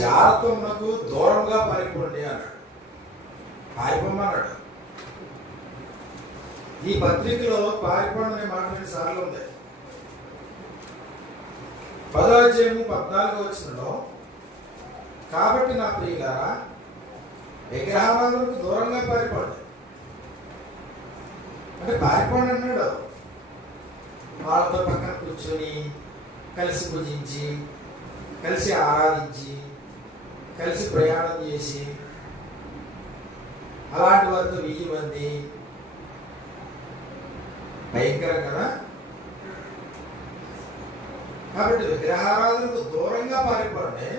జారత్వమునకు దూరంగా పారిపోండి అన్నాడు. పారిపోమన్నాడు. ఈ పత్రికలో పారిపోండి అనే మాట 2 సార్లు ఉంది. 10వ అధ్యాయము 14వ వచనంలో, కాబట్టి నా ప్రియులారా విగ్రహారాధనకు దూరంగా పారిపోండి అంటే పారిపోండి అన్నాడు. వాళ్ళతో పక్కన కూర్చొని కలిసి పూజించి, కలిసి ఆరాధించి, కలిసి ప్రయాణం చేసి, అలాంటి వారితో 1000 మంది భయంకరం కదా. కాబట్టి విగ్రహారాధనకు దూరంగా పారిపోండి,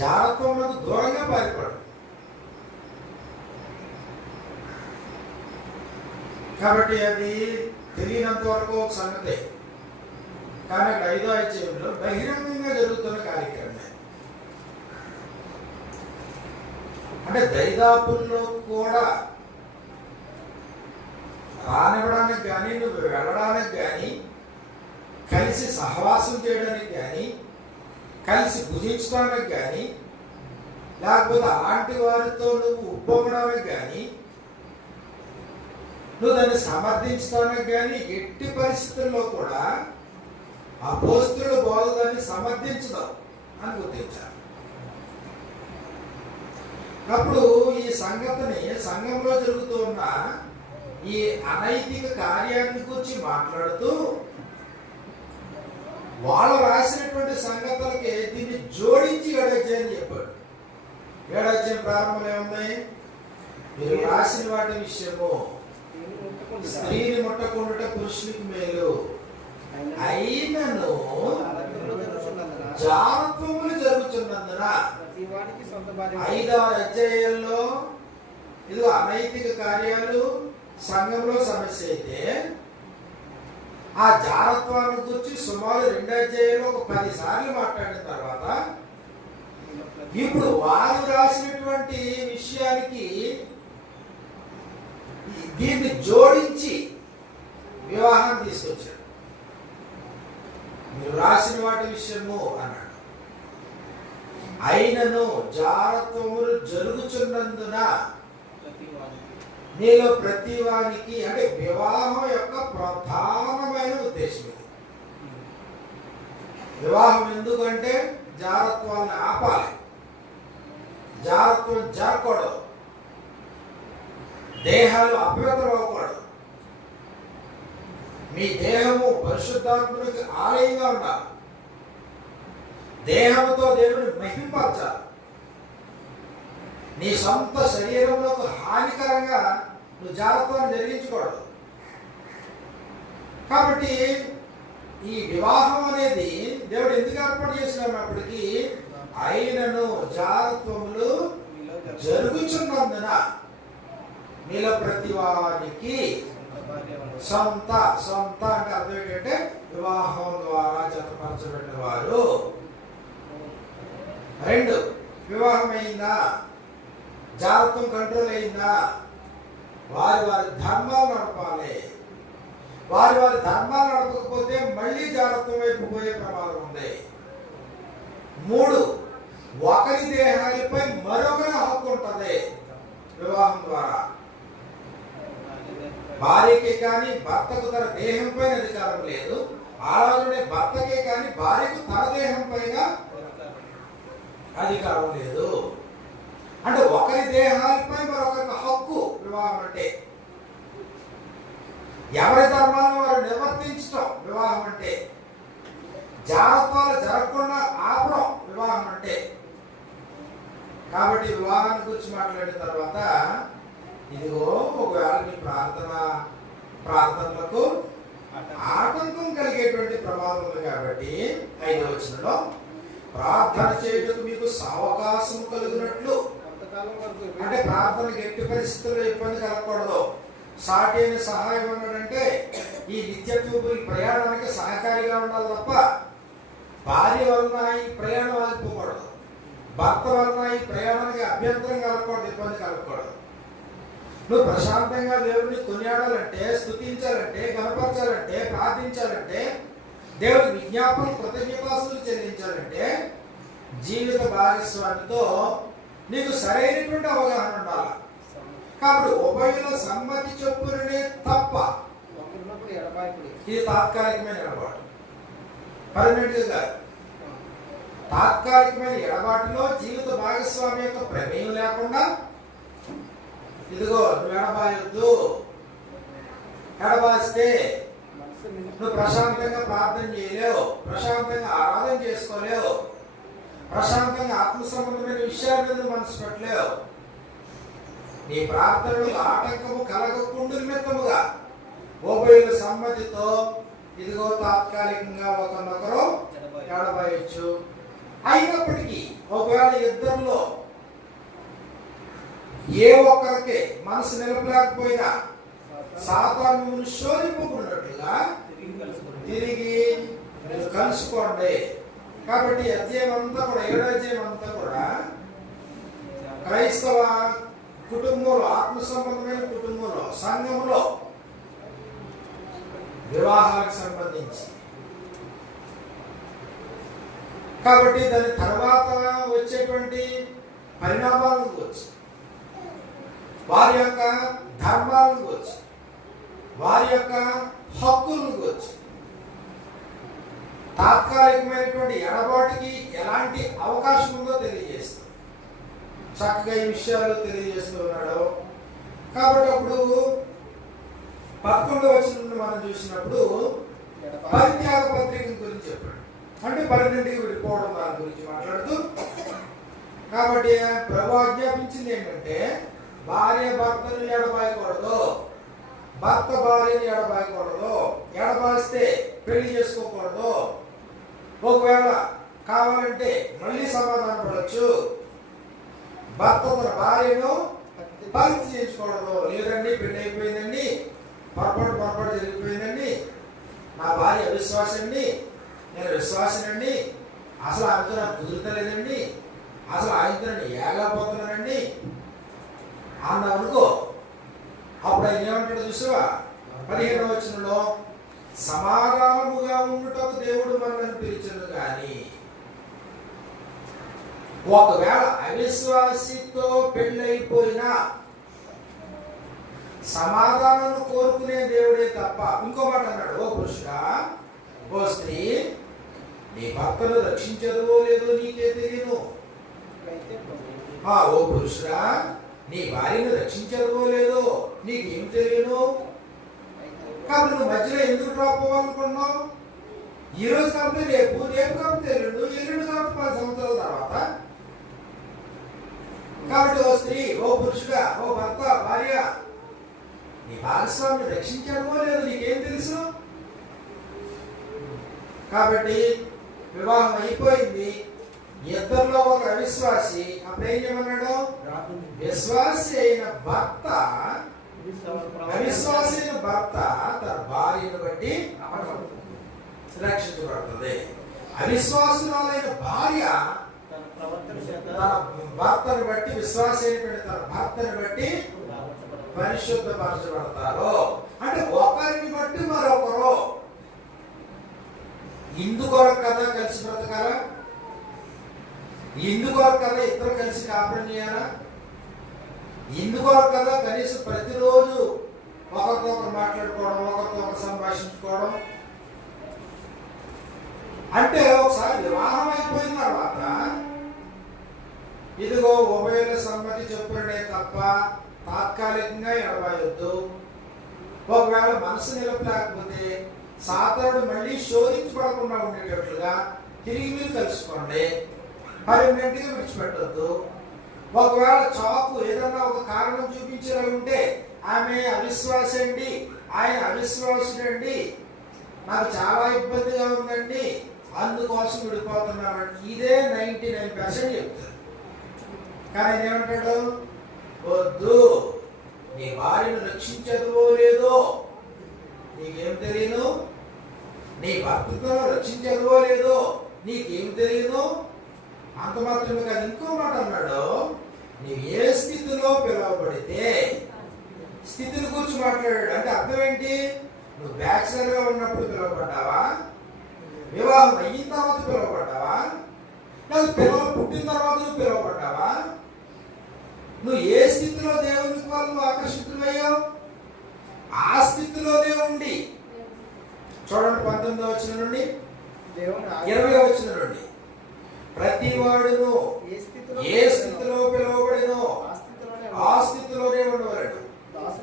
జారత్వములకు దూరంగా పారిపోండి. కాబట్టి అది తెలియనంత వరకు ఒక సంగతే, కానీ 5వ అధ్యాయంలో బహిరంగంగా జరుగుతున్న కార్యక్రమమే. అంటే దైదాపుల్లో కూడా రానివ్వడానికి కానీ, నువ్వు వెళ్ళడానికి కానీ, కలిసి సహవాసం చేయడానికి కానీ, కలిసి భుజించడానికి కానీ, లేకపోతే అలాంటి వారితో నువ్వు ఉప్పొంగడానికి కానీ, నువ్వు దాన్ని సమర్థించడానికి కానీ ఎట్టి పరిస్థితుల్లో కూడా అపోస్తలుల బోధ దాన్ని సమర్థించడం అని గుర్తించాలి. అప్పుడు ఈ సంగతిని సంఘంలో జరుగుతూ ఉన్న ఈ అనైతిక కార్యాన్ని గురించి మాట్లాడుతూ వాళ్ళు రాసినటువంటి సంగతులకి దీన్ని జోడించి 7వ అధ్యాయం చెప్పాడు. 7వ అధ్యాయం ప్రారంభంలో ఏమున్నాయి? మీరు రాసిన వాటి విషయము స్త్రీని ముట్టకుండా పురుషునికి మేలు, అయినను జారత్వములు జరుగుతున్నందున. 5వ అధ్యాయంలో ఇది అనైతిక కార్యాలు సంఘంలో సమస్య అయితే, ఆ జారత్వాన్ని గురించి సుమారు 2వ అధ్యాయంలో ఒక 10 సార్లు మాట్లాడిన తర్వాత ఇప్పుడు వారు రాసినటువంటి విషయానికి దీన్ని జోడించి వివాహం తీసుకొచ్చాడు. మీరు రాసిన వాటి విషయము అన్నాడు. అయినను జారత్వములు జరుగుచున్నందున నీలో ప్రతి వానికి, అంటే వివాహం యొక్క ప్రధానమైన ఉద్దేశం ఇది. వివాహం ఎందుకంటే జారత్వాన్ని ఆపాలి, జారత్వం జరగకూడదు, దేహాలు అపవిత్రం అవ్వకూడదు. మీ దేహము పరిశుద్ధాత్మనికి ఆలయంగా ఉండాలి. దేహంతో దేవుని మహింపరచాలి. నీ సొంత శరీరంలో హానికరంగా నువ్వు జాగ్రత్తను జరిగించకూడదు. కాబట్టి ఈ వివాహం అనేది దేవుడు ఎందుకు ఏర్పాటు చేసినప్పటికీ అయినను జాగ్రత్తములు జరుగుచున్నందున మీలో ప్రతి వారికి సొంత అంటే అర్థం ఏంటంటే వివాహం ద్వారా జతపరచబడిన వారు. 2 వివాహం అయిందా, జాగ్రత్తం కంట్రోల్ అయిందా, వారి ధర్మాలు నడపాలి. వారి ధర్మాలు నడపకపోతే మళ్ళీ జాగ్రత్తం వైపు పోయే ప్రమాదం ఉంది. 3 ఒకరి దేహాలపై మరొకరి హక్కు ఉంటుంది వివాహం ద్వారా. భార్యకి కానీ భర్తకు తన దేహం పైన అధికారం లేదు, అలాగే భర్తకే కానీ భార్యకు తన దేహం పైన అధికారం లేదు. అంటే ఒకరి దేహాలపై మరొకరికి హక్కు వివాహం అంటే. ఎవరి ధర్మాలను వారు నిర్వర్తించడం వివాహం అంటే. జాగ్రత్తలు జరగకుండా ఆపడం వివాహం అంటే. కాబట్టి వివాహాన్ని గురించి మాట్లాడిన తర్వాత ఇదిగో ఒకవేళ మీ ప్రార్థనలకు ఆటంకం కలిగేటువంటి ప్రమాదం ఉంది. కాబట్టి 5వ వచనంలో ప్రార్థన చేయటకు మీకు అవకాశం కలిగినట్లు, అంటే ప్రార్థనకి ఎట్టి పరిస్థితుల్లో ఇబ్బంది కలగకూడదు. సాటి అయిన సహాయం అన్నాడంటే ఈ నిత్యత్వపు ఈ ప్రయాణానికి సహకారిగా ఉండాలి తప్ప భార్య వలన ఈ ప్రయాణం ఆగిపోకూడదు, భర్త వలన ఈ ప్రయాణానికి అభ్యంతరం కలగకూడదు, ఇబ్బంది కలగకూడదు. నువ్వు ప్రశాంతంగా దేవుడిని కొనియాడాలంటే, స్తుతించాలంటే, కనపరచాలంటే, ప్రార్థించాలంటే, దేవుడి విజ్ఞాపన కృతజ్ఞతాస్తులు చెల్లించాలంటే జీవిత భాగస్వామితో నీకు సరైనటువంటి అవగాహన ఉండాలి. కాబట్టి ఉభయుల సమ్మతి చొప్పుననే తప్ప ఇది తాత్కాలికమైన ఎడబాటు, పర్మనెంట్ గా. తాత్కాలికమైన ఎడబాటులో జీవిత భాగస్వామి యొక్క ప్రమేయం లేకుండా ఇదిగో నువ్వు ఎడబాయొద్దు, ఎడబాస్తే నువ్వు ప్రశాంతంగా ప్రార్థన చేయలేవు, ప్రశాంతంగా ఆరాధన చేసుకోలేవు, ప్రశాంతంగా ఆత్మ సంబంధమైన విషయాల మీద మనసు పెట్టలేవు. నీ ప్రార్థనలు ఆటంకము కలగకుండా నిమిత్తముగా ఉభయుల సమ్మతితో ఇదిగో తాత్కాలికంగా ఒకరినొకరు ఎడబాయొచ్చు. అయినప్పటికీ ఒకవేళ ఇద్దరిలో ఏ ఒక్కరికి మనసు నిలపలేకపోయినా సాతాను శోధింపబడినట్లుగా తిరిగి కలుసుకోండి. కాబట్టి అధ్యాయం అంతా కూడా 7వ అధ్యాయం అంతా కూడా క్రైస్తవ కుటుంబంలో, ఆత్మ సంబంధమైన కుటుంబంలో, సంఘంలో వివాహాలకు సంబంధించి. కాబట్టి దాని తర్వాత వచ్చేటువంటి పరిణామాలను వచ్చి, వారి యొక్క ధర్మాలను వచ్చి, వారి యొక్క హక్కులను వచ్చి, తాత్కాలికమైనటువంటి ఎడబాటుకి ఎలాంటి అవకాశం ఉందో తెలియజేస్తుంది. చక్కగా ఈ విషయాలు తెలియజేస్తూ ఉన్నాడు. కాబట్టి అప్పుడు 11వ వచనం మనం చూసినప్పుడు పరిత్యాగ పత్రిక గురించి చెప్పాడు. అంటే 12కి విడిపోవడం దాని గురించి మాట్లాడుతూ, కాబట్టి ప్రభు ఆజ్ఞాపించింది ఏంటంటే భార్య భర్తను ఎడబాయకూడదు, భర్త భార్యని ఎడబాయకూడదు, ఎడబాస్తే పెళ్లి చేసుకోకూడదు, ఒకవేళ కావాలంటే మళ్ళీ సమాధానం పడవచ్చు, భర్త తన భార్యను పరిచయం చేయించకూడదు. లేదండి పెళ్లి అయిపోయిందండి, పొరపాటు జరిగిపోయిందండి, నా భార్య అవిశ్వాసండి, నేను విశ్వాసనండి, అసలు ఆయనతో నాకు కుదురుతలేదండి, అసలు ఆయనతో నేను ఏగలేకపోతున్నానండి అన్న అనుకో. అప్పుడు ఆయన ఏమంటాడు చూసావా? 15వ వచనంలో సమాధానముగా ఉండుటకు దేవుడు మనల్ని పిలిచెను కానీ ఒకవేళ అవిశ్వాసితో పెళ్ళైపోయినా సమాధానం కోరుకునే దేవుడే తప్ప. ఇంకో మాట అన్నాడు, ఓ పురుషుడా, ఓ స్త్రీ, నీ భర్తను రక్షించదో లేదో నీకే తెలియను. ఓ పురుషుడా, నీ భార్యను రక్షించదో లేదో నీకేం తెలియను. కాబట్టి నువ్వు మధ్యలో ఎందుకు డ్రాప్ అవ్వాలనుకున్నావు? ఈ రోజు కాబట్టి రేపు, రేపు కాబట్టి ఎల్లుండు, ఎల్లుండు కాబట్టి 10 సంవత్సరాల తర్వాత. కాబట్టి ఓ స్త్రీ, ఓ పురుషుడా, ఓ భర్త, భార్య, నీ భాగస్వామిని రక్షించడమో లేదో నీకేం తెలుసు? కాబట్టి వివాహం అయిపోయింది, ఇద్దరిలో ఒక అవిశ్వాసి. అప్పుడు ఏం చేయమన్నాడు? విశ్వాసి అయిన భర్త, అవిశ్వాసి అయిన భర్త తన భార్యను బట్టి రక్షించబడుతుంది. అవిశ్వాసురాలైన భార్య తన భర్తను బట్టి, విశ్వాసి అయినటువంటి తన భర్తను బట్టి పరిశుద్ధపరచబడతారు. అంటే ఒకరిని బట్టి మరొకరు. ఇందుకొరకు కదా కలిసి బ్రతకాలా? ఇందుకొరకు కదా ఇద్దరు కలిసి కాపురం చేయాలా? ఇందుకొరకు కదా కనీసం ప్రతిరోజు ఒకరితో ఒకరు మాట్లాడుకోవడం, ఒకరితో ఒకరు సంభాషించుకోవడం. అంటే ఒకసారి వివాహం అయిపోయిన తర్వాత ఇదిగో ఉభయుల సమ్మతి చొప్పునే తప్ప తాత్కాలికంగా ఎడబాయొద్దు. ఒకవేళ మనసు నిలపలేకపోతే సాతానుడు మళ్ళీ శోధించబడకుండా ఉండేటట్లుగా తిరిగి మీరు కలుసుకోండి, పర్మనెంట్గా విడిచిపెట్టొద్దు. ఒకవేళ చాకు ఏదన్నా ఒక కారణం చూపించేలా ఉంటే, ఆమె అవిశ్వాసి అండి, ఆయన అవిశ్వాసుడండి, నాకు చాలా ఇబ్బందిగా ఉందండి, అందుకోసం విడిపోతున్నామండి, ఇదే 99% చెప్తారు. కానీ ఆయన ఏమంటాడు? వద్దు, నీ భార్యను రక్షించదో లేదో నీకేం తెలియను, నీ భర్తతో రక్షించదో లేదో నీకేం తెలియదు. అంత మాత్రమే కాదు, ఇంకో మాట అన్నాడు, నీవు ఏ స్థితిలో పిలువబడితే, స్థితిని గురించి మాట్లాడాడు. అంటే అర్థం ఏంటి? నువ్వు బ్యాచిలర్ గా ఉన్నప్పుడు పిలువబడ్డావా? వివాహం అయిన తర్వాత పిలువబడ్డావా? లేదు పిల్లలు పుట్టిన తర్వాత నువ్వు పిలువబడ్డావా? నువ్వు ఏ స్థితిలో దేవునికి వాళ్ళు ఆకర్షితులయ్యావు? ఆ స్థితిలోనే ఉండి చూడండి 19వ వచనం నుండి 20వ వచనం నుండి, ప్రతి వాడును ఏ స్థితిలో పిలువబడినో ఆ స్థితిలోనే ఉండవలెను.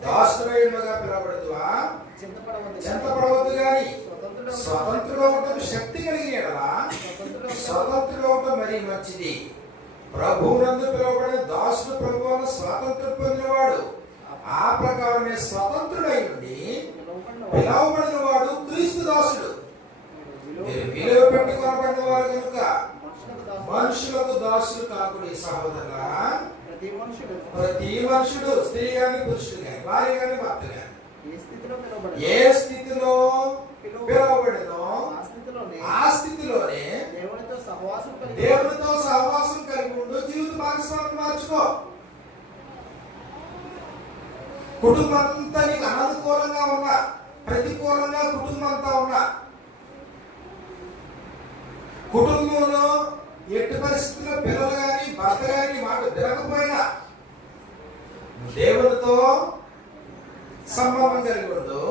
దాసుడైనగా పిలువబడుదువా? చింతపడవద్దు గాని స్వతంత్రుడు అవటం శక్తి కలిగిన యెడల స్వతంత్రుడు అవటం మరీ మంచిది. ప్రభువునందు పిలువబడిన దాసుడు ప్రభువును స్వాతంత్రం పొందినవాడు. ఆ ప్రకారమే స్వతంత్రుడై ఉండి పిలువబడిన వాడు క్రీస్తు దాసుడు. మీరు విలువ పెట్టి కొనబడిన వారు కనుక మనుషులకు దాసులు కాకుడి. సహోదరులా, ప్రతి మనుషుడు, స్త్రీ గాని పురుషుడు గాని భార్య గాని భర్త గాని ఏ స్థితిలో పిలువబడినో ఆ స్థితిలోనే దేవునితో సహవాసం కలిగి ఉండు. జీవిత భాగస్వామిని మార్చుకో. కుటుంబం అంతా నీకు అననుకూలంగా ఉన్నా, ప్రతికూలంగా కుటుంబం అంతా ఉన్నా, కుటుంబంలో ఎట్టి పరిస్థితుల్లో పిల్లలు కానీ భర్త కానీ మాట వినకపోయినా దేవునితో సంబంధం కలిగి ఉండు,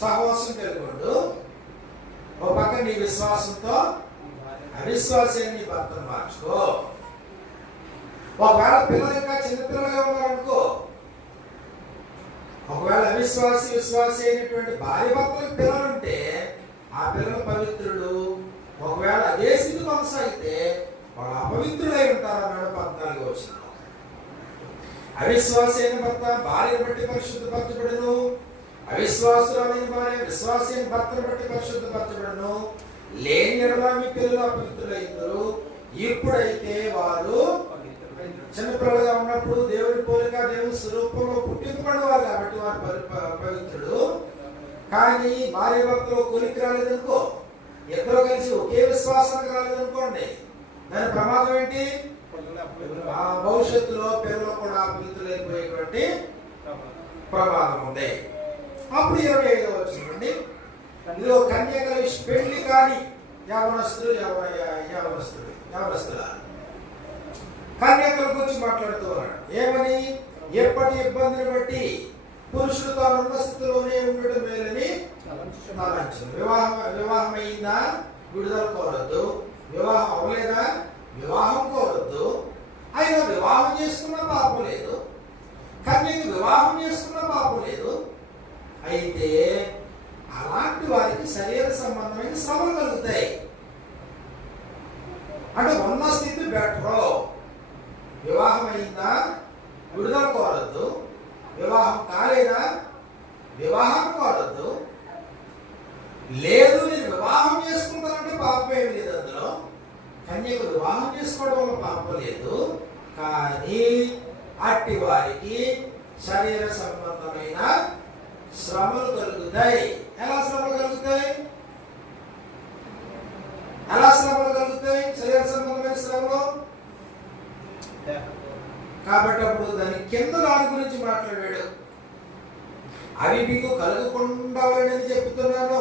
సహవాసం కలిగి ఉండు. ఒక పక్క నీ విశ్వాసంతో అవిశ్వాసాన్ని నీ భర్తను మార్చుకో. ఒకవేళ పిల్లలు ఇంకా చిన్నపిల్లలుగా ఉన్నారనుకో, ఒకవేళ విశ్వాసి అయినటువంటి భార్య భర్తలకు పిల్లలుంటే ఆ పిల్లలు పవిత్రుడు. ఒకవేళ అదే స్థితి కొనసాగితే వాళ్ళు అపవిత్రులై ఉంటారన్నాడు 14వ వచనం. అవిశ్వాసి అయిన భర్త భార్యను బట్టి పరిశుద్ధపరచబడును, అవిశ్వాసులైన భార్య విశ్వాసి అయిన భర్తను బట్టి పరిశుద్ధపరచబడును. లేని యెడల మీ పిల్లలు అపవిత్రులైందరు. ఇప్పుడైతే వారు చిన్నపిల్లలుగా ఉన్నప్పుడు దేవుని పోలిక దేవుని స్వరూపంలో పుట్టింపబడినవారు కాబట్టి వారు పవిత్రుడు. కానీ భార్య భర్తలో కొలికి రాలేదనుకో, ఇద్దరు కలిసి ఒకే విశ్వాసానికి రాలేదనుకోండి, దాని ప్రమాదం ఏంటి? ఆ భవిష్యత్తులో పిల్లలు కూడా అపవిత్రులైపోయేటువంటి ప్రమాదం ఉంది. అప్పుడు 25వ వచనం, ఇందులో కన్యకల పెళ్లి కాని యవనస్తుల కన్యకల గురించి మాట్లాడుతూ ఉన్నాడు. ఏమని? ఎప్పటి ఇబ్బందిని బట్టి పురుషుడు తానున్న స్థితిలోనే ఉండడం మేలని తలంచును. వివాహం అయిందా? విడుదల కోరద్దు. వివాహం అవ్వలేదా? వివాహం కోరద్దు. అయినా వివాహం చేసుకున్న పాపం లేదు, కన్యకు వివాహం చేసుకున్న పాపం లేదు. అయితే అలాంటి వారికి శరీర సంబంధమైన శ్రమలు కలుగుతాయి. అంటే ఉన్న స్థితి బెటరు. వివాహం అయిందా? విడుదల కోరద్దు. వివాహం కాలేదా? వివాహం కోరద్దు. లేదు నేను వివాహం చేసుకుంటానంటే పాపం ఏమి లేదు అందులో. కన్యకు వివాహం చేసుకోవడం వల్ల పాపం లేదు. కానీ అట్టి వారికి శరీర సంబంధమైన శ్రమలు కలుగుతాయి. ఎలా శ్రమలు కలుగుతాయి? శరీర సంబంధమైన శ్రమలు. కాబట్టి అప్పుడు దాని కింద దాని గురించి మాట్లాడాడు. అవి మీకు కలగకుండా చెప్తున్నాను.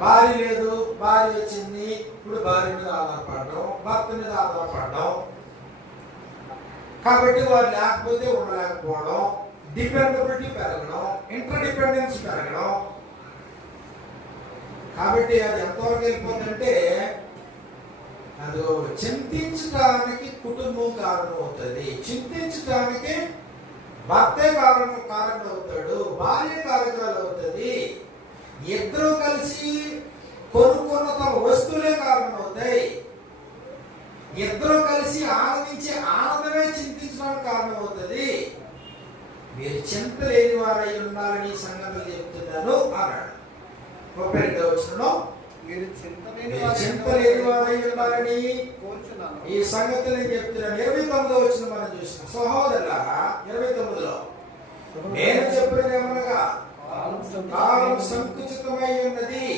భార్య లేదు, భార్య వచ్చింది, ఇప్పుడు భార్య మీద ఆధారపడడం, భర్త మీద ఆధారపడడం. కాబట్టి వారు లేకపోతే ఉండలేకపోవడం, డిపెండబిలిటీ పెరగడం, ఇంటర్ డిపెండెన్స్ పెరగడం. కాబట్టి అది ఎంతవరకు వెళ్ళిపోతుందంటే అది చింతించడానికి కుటుంబం కారణం అవుతుంది, చింతించడానికి భర్తే కారణం అవుతాడు, భార్య కారకురాలు అవుతుంది. ఇద్దరు కలిసి కొనుక్కున్న తమ వస్తువులే కారణం అవుతాయి. ఇద్దరు కలిసి ఆనందించే ఆనందమే చింతించడానికి కారణం అవుతుంది. మీరు చింత లేని వారై ఉండాలని సంగతులు చెప్తున్నాను అన్నాడు. 32వ వచనంలో మీరు చింత లేని వారై ఉండాలని ఈ సంగతి నేను చెప్తున్నాను. 29వ వచనం మనం చూసినాం. సహోదరులారా 29లో నేను చెప్పినది ఏమనగా కాలం సంకుచితమై ఉన్నది.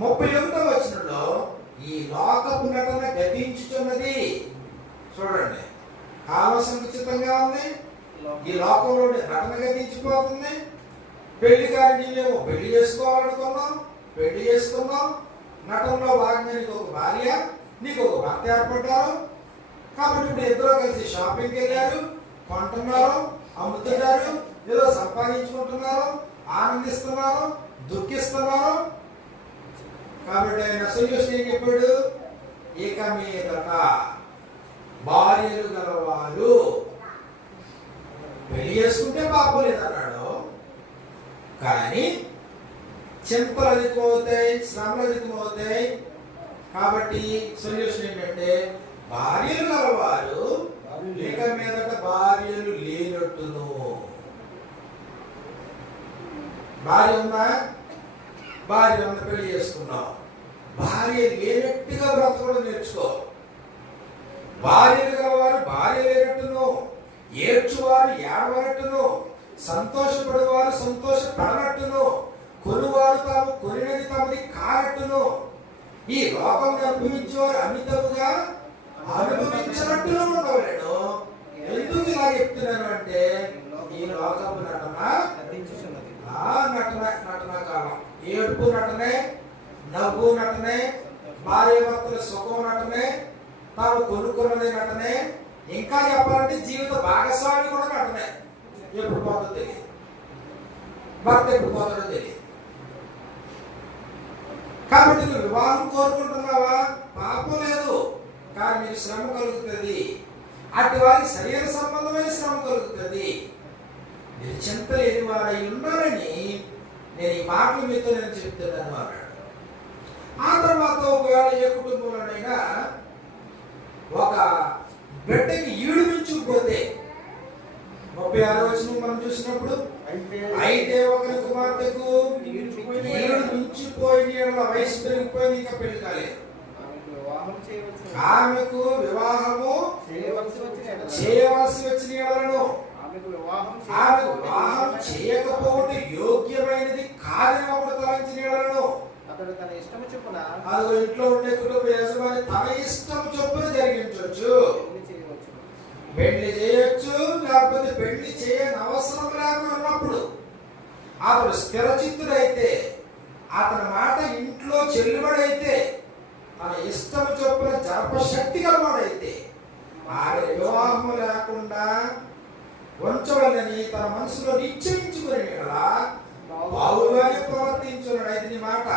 31వ వచనంలో ఈ లోకపు నటన గతించుతున్నది. చూడండి, కాలం సంకుచితంగా ఉంది, ఈ లోకంలో నటన గతించిపోతుంది. పెళ్లి కానీ నీవేమో పెళ్లి చేసుకోవాలనుకున్నాం, పెళ్లి చేసుకున్నాం, నటనలో భాగంగా నీకు ఒక భార్య, నీకు ఒక భర్త ఏర్పడ్డారు. కాబట్టి ఇప్పుడు ఇద్దరు కలిసి షాపింగ్కి వెళ్ళారు, కొంటున్నారు, అమ్ముతున్నారు, ఏదో సంపాదించుకుంటున్నారు, ఆనందిస్తున్నారు, దుఃఖిస్తున్నారు. కాబట్టి ఆయన సొల్యూషన్ ఏం చెప్పాడు? ఇక మీదట భార్యలు గలవారు పెళ్లి చేసుకుంటే పాపం లేదన్నాడు. కానీ చింతలు అధికమవుతాయి, శ్రమలు అధికమవుతాయి. కాబట్టి సొల్యూషన్ ఏంటంటే భార్యలు గలవారు ఇక మీదట భార్యలు లేనట్టును. భార్య ఉందా? భార్య ఉన్న పెళ్లి చేసుకున్నావు. భార్య లేనట్టుగా బ్రతకడం నేర్చుకో. భార్యలు గలవారు భార్య లేనట్టును, ఏడ్చువారు ఏడవనట్టును, సంతోషపడేవారు సంతోషపడనట్టును, కొనువారు తాము కొనినది తమది కానట్టును, ఈ లోకం అనుభవించేవారు అమితముగా అనుభవించినట్టును ఉండవలేను. ఎందుకు ఇలా చెప్తున్నాను అంటే ఈ లోకపు నటన నటన కాలం, ఏడుపు నటనే, నవ్వు నటనే, భార్య భర్తల సుఖం నటనే, తాము కొనుక్కున్నది నటనే, ఇంకా చెప్పాలంటే జీవిత భాగస్వామి కూడా నటనే. ఎప్పుడు పోతుందో తెలియదు, భర్త ఎప్పుడు పోతాడో తెలియదు. కాబట్టి నువ్వు వివాహం కోరుకుంటున్నావా? పాపం లేదు, కానీ నీకు శ్రమ కలుగుతుంది. అటు వారికి శరీర సంబంధమైన శ్రమ కలుగుతుంది. మీరు చింత లేని వారై ఉండాలని నేను ఈ మాటలు మీతో నేను చెప్తున్నాను అన్నాడు. ఆ తర్వాత ఒకవేళ ఏ కుటుంబంలోనైనా ఒక బిడ్డకి ఈడు మించుకుపోతే 36వ వచనం మనం చూసినప్పుడు, అయితే ఒకరి కుమార్తెకు ఈడు మించిపోయిన వయసు పెరిగిపోయింది, ఇంకా పెళ్లి కాలేదు, ఆమెకు వివాహము చేయవలసి వచ్చిన ఎడలను ఆమె వివాహం చేయకపోతే యోగ్యమైనది కాదని ఒకడు తలంచిన ఎడలను అతడు తన ఇష్టము చొప్పున అదో ఇంట్లో ఉండే కుటుంబ యజమాని తన ఇష్టం చొప్పున జరిగించవచ్చు. పెళ్లి చేయొచ్చు, లేకపోతే పెళ్లి చేయని అవసరం లేకుండా ఉన్నప్పుడు అతడు స్థిరచిత్తుడైతే, అతని మాట ఇంట్లో చెల్లుబడైతే, తన ఇష్టం చొప్పున జరపశక్తి గలవాడైతే, ఆమె వివాహము లేకుండా ఉంచవలని తన మనసులో నిశ్చయించుకుని బావుగానే ప్రవర్తించున్నాడు. అయితే నీ మాట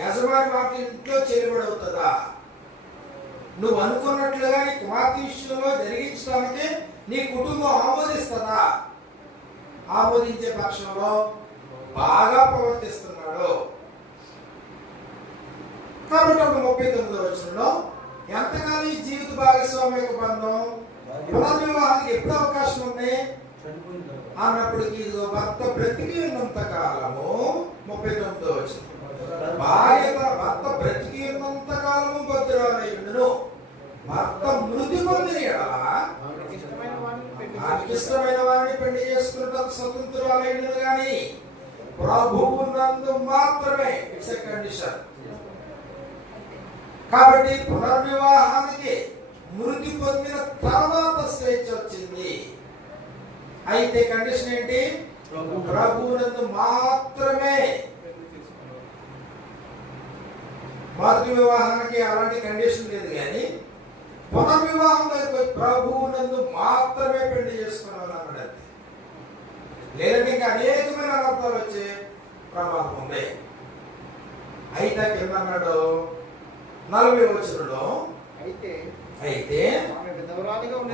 యజమాని మాట ఇంట్లో చెల్లుబడవుతుందా? నువ్వు అనుకున్నట్లుగా నీ కుమార్తె విషయంలో జరిగించడానికి నీ కుటుంబం ఆమోదిస్తుందా? ఆమోదించే పక్షంలో బాగా ప్రవర్తిస్తున్నాడు. కాబట్టి ఒక 39వ వచనంలో ఎంతకాలం ఈ జీవిత భాగస్వామి యొక్క బంధం పునర్వివాహానికి ఎప్పుడు అవకాశం ఉంది అన్నప్పటికీ ఇదిగో భర్త బ్రతికి ఉన్నంత కాలము, 39వ వచనం, భార్య భర్త బ్రతికి ఉన్నంత కాలము భద్రాలయుడును, భర్త మృతి పొందిన ఎడల ఆమెకి ఇష్టమైన వారిని పెళ్లి చేసుకున్నట్టు స్వతంత్రాలయుడును కానీ ప్రభువు నందు మాత్రమే. It's a condition. కాబట్టి పునర్వివాహానికి మృతి పొందిన తర్వాత స్వేచ్ఛ వచ్చింది. అయితే కండిషన్ ఏంటి? ప్రభువునందు మాత్రమే. మొదటి వివాహానికి అలాంటి కండిషన్ లేదు, కానీ పునర్వివాహం ప్రభువునందు మాత్రమే పెళ్లి చేసుకున్నాను అన్నాడు. లేదంటే ఇంకా అనేకమైన అనర్థాలు వచ్చే ప్రమాదం ఉంది. అయితే కింద అన్నాడు 40వ వచనంలో, అయితే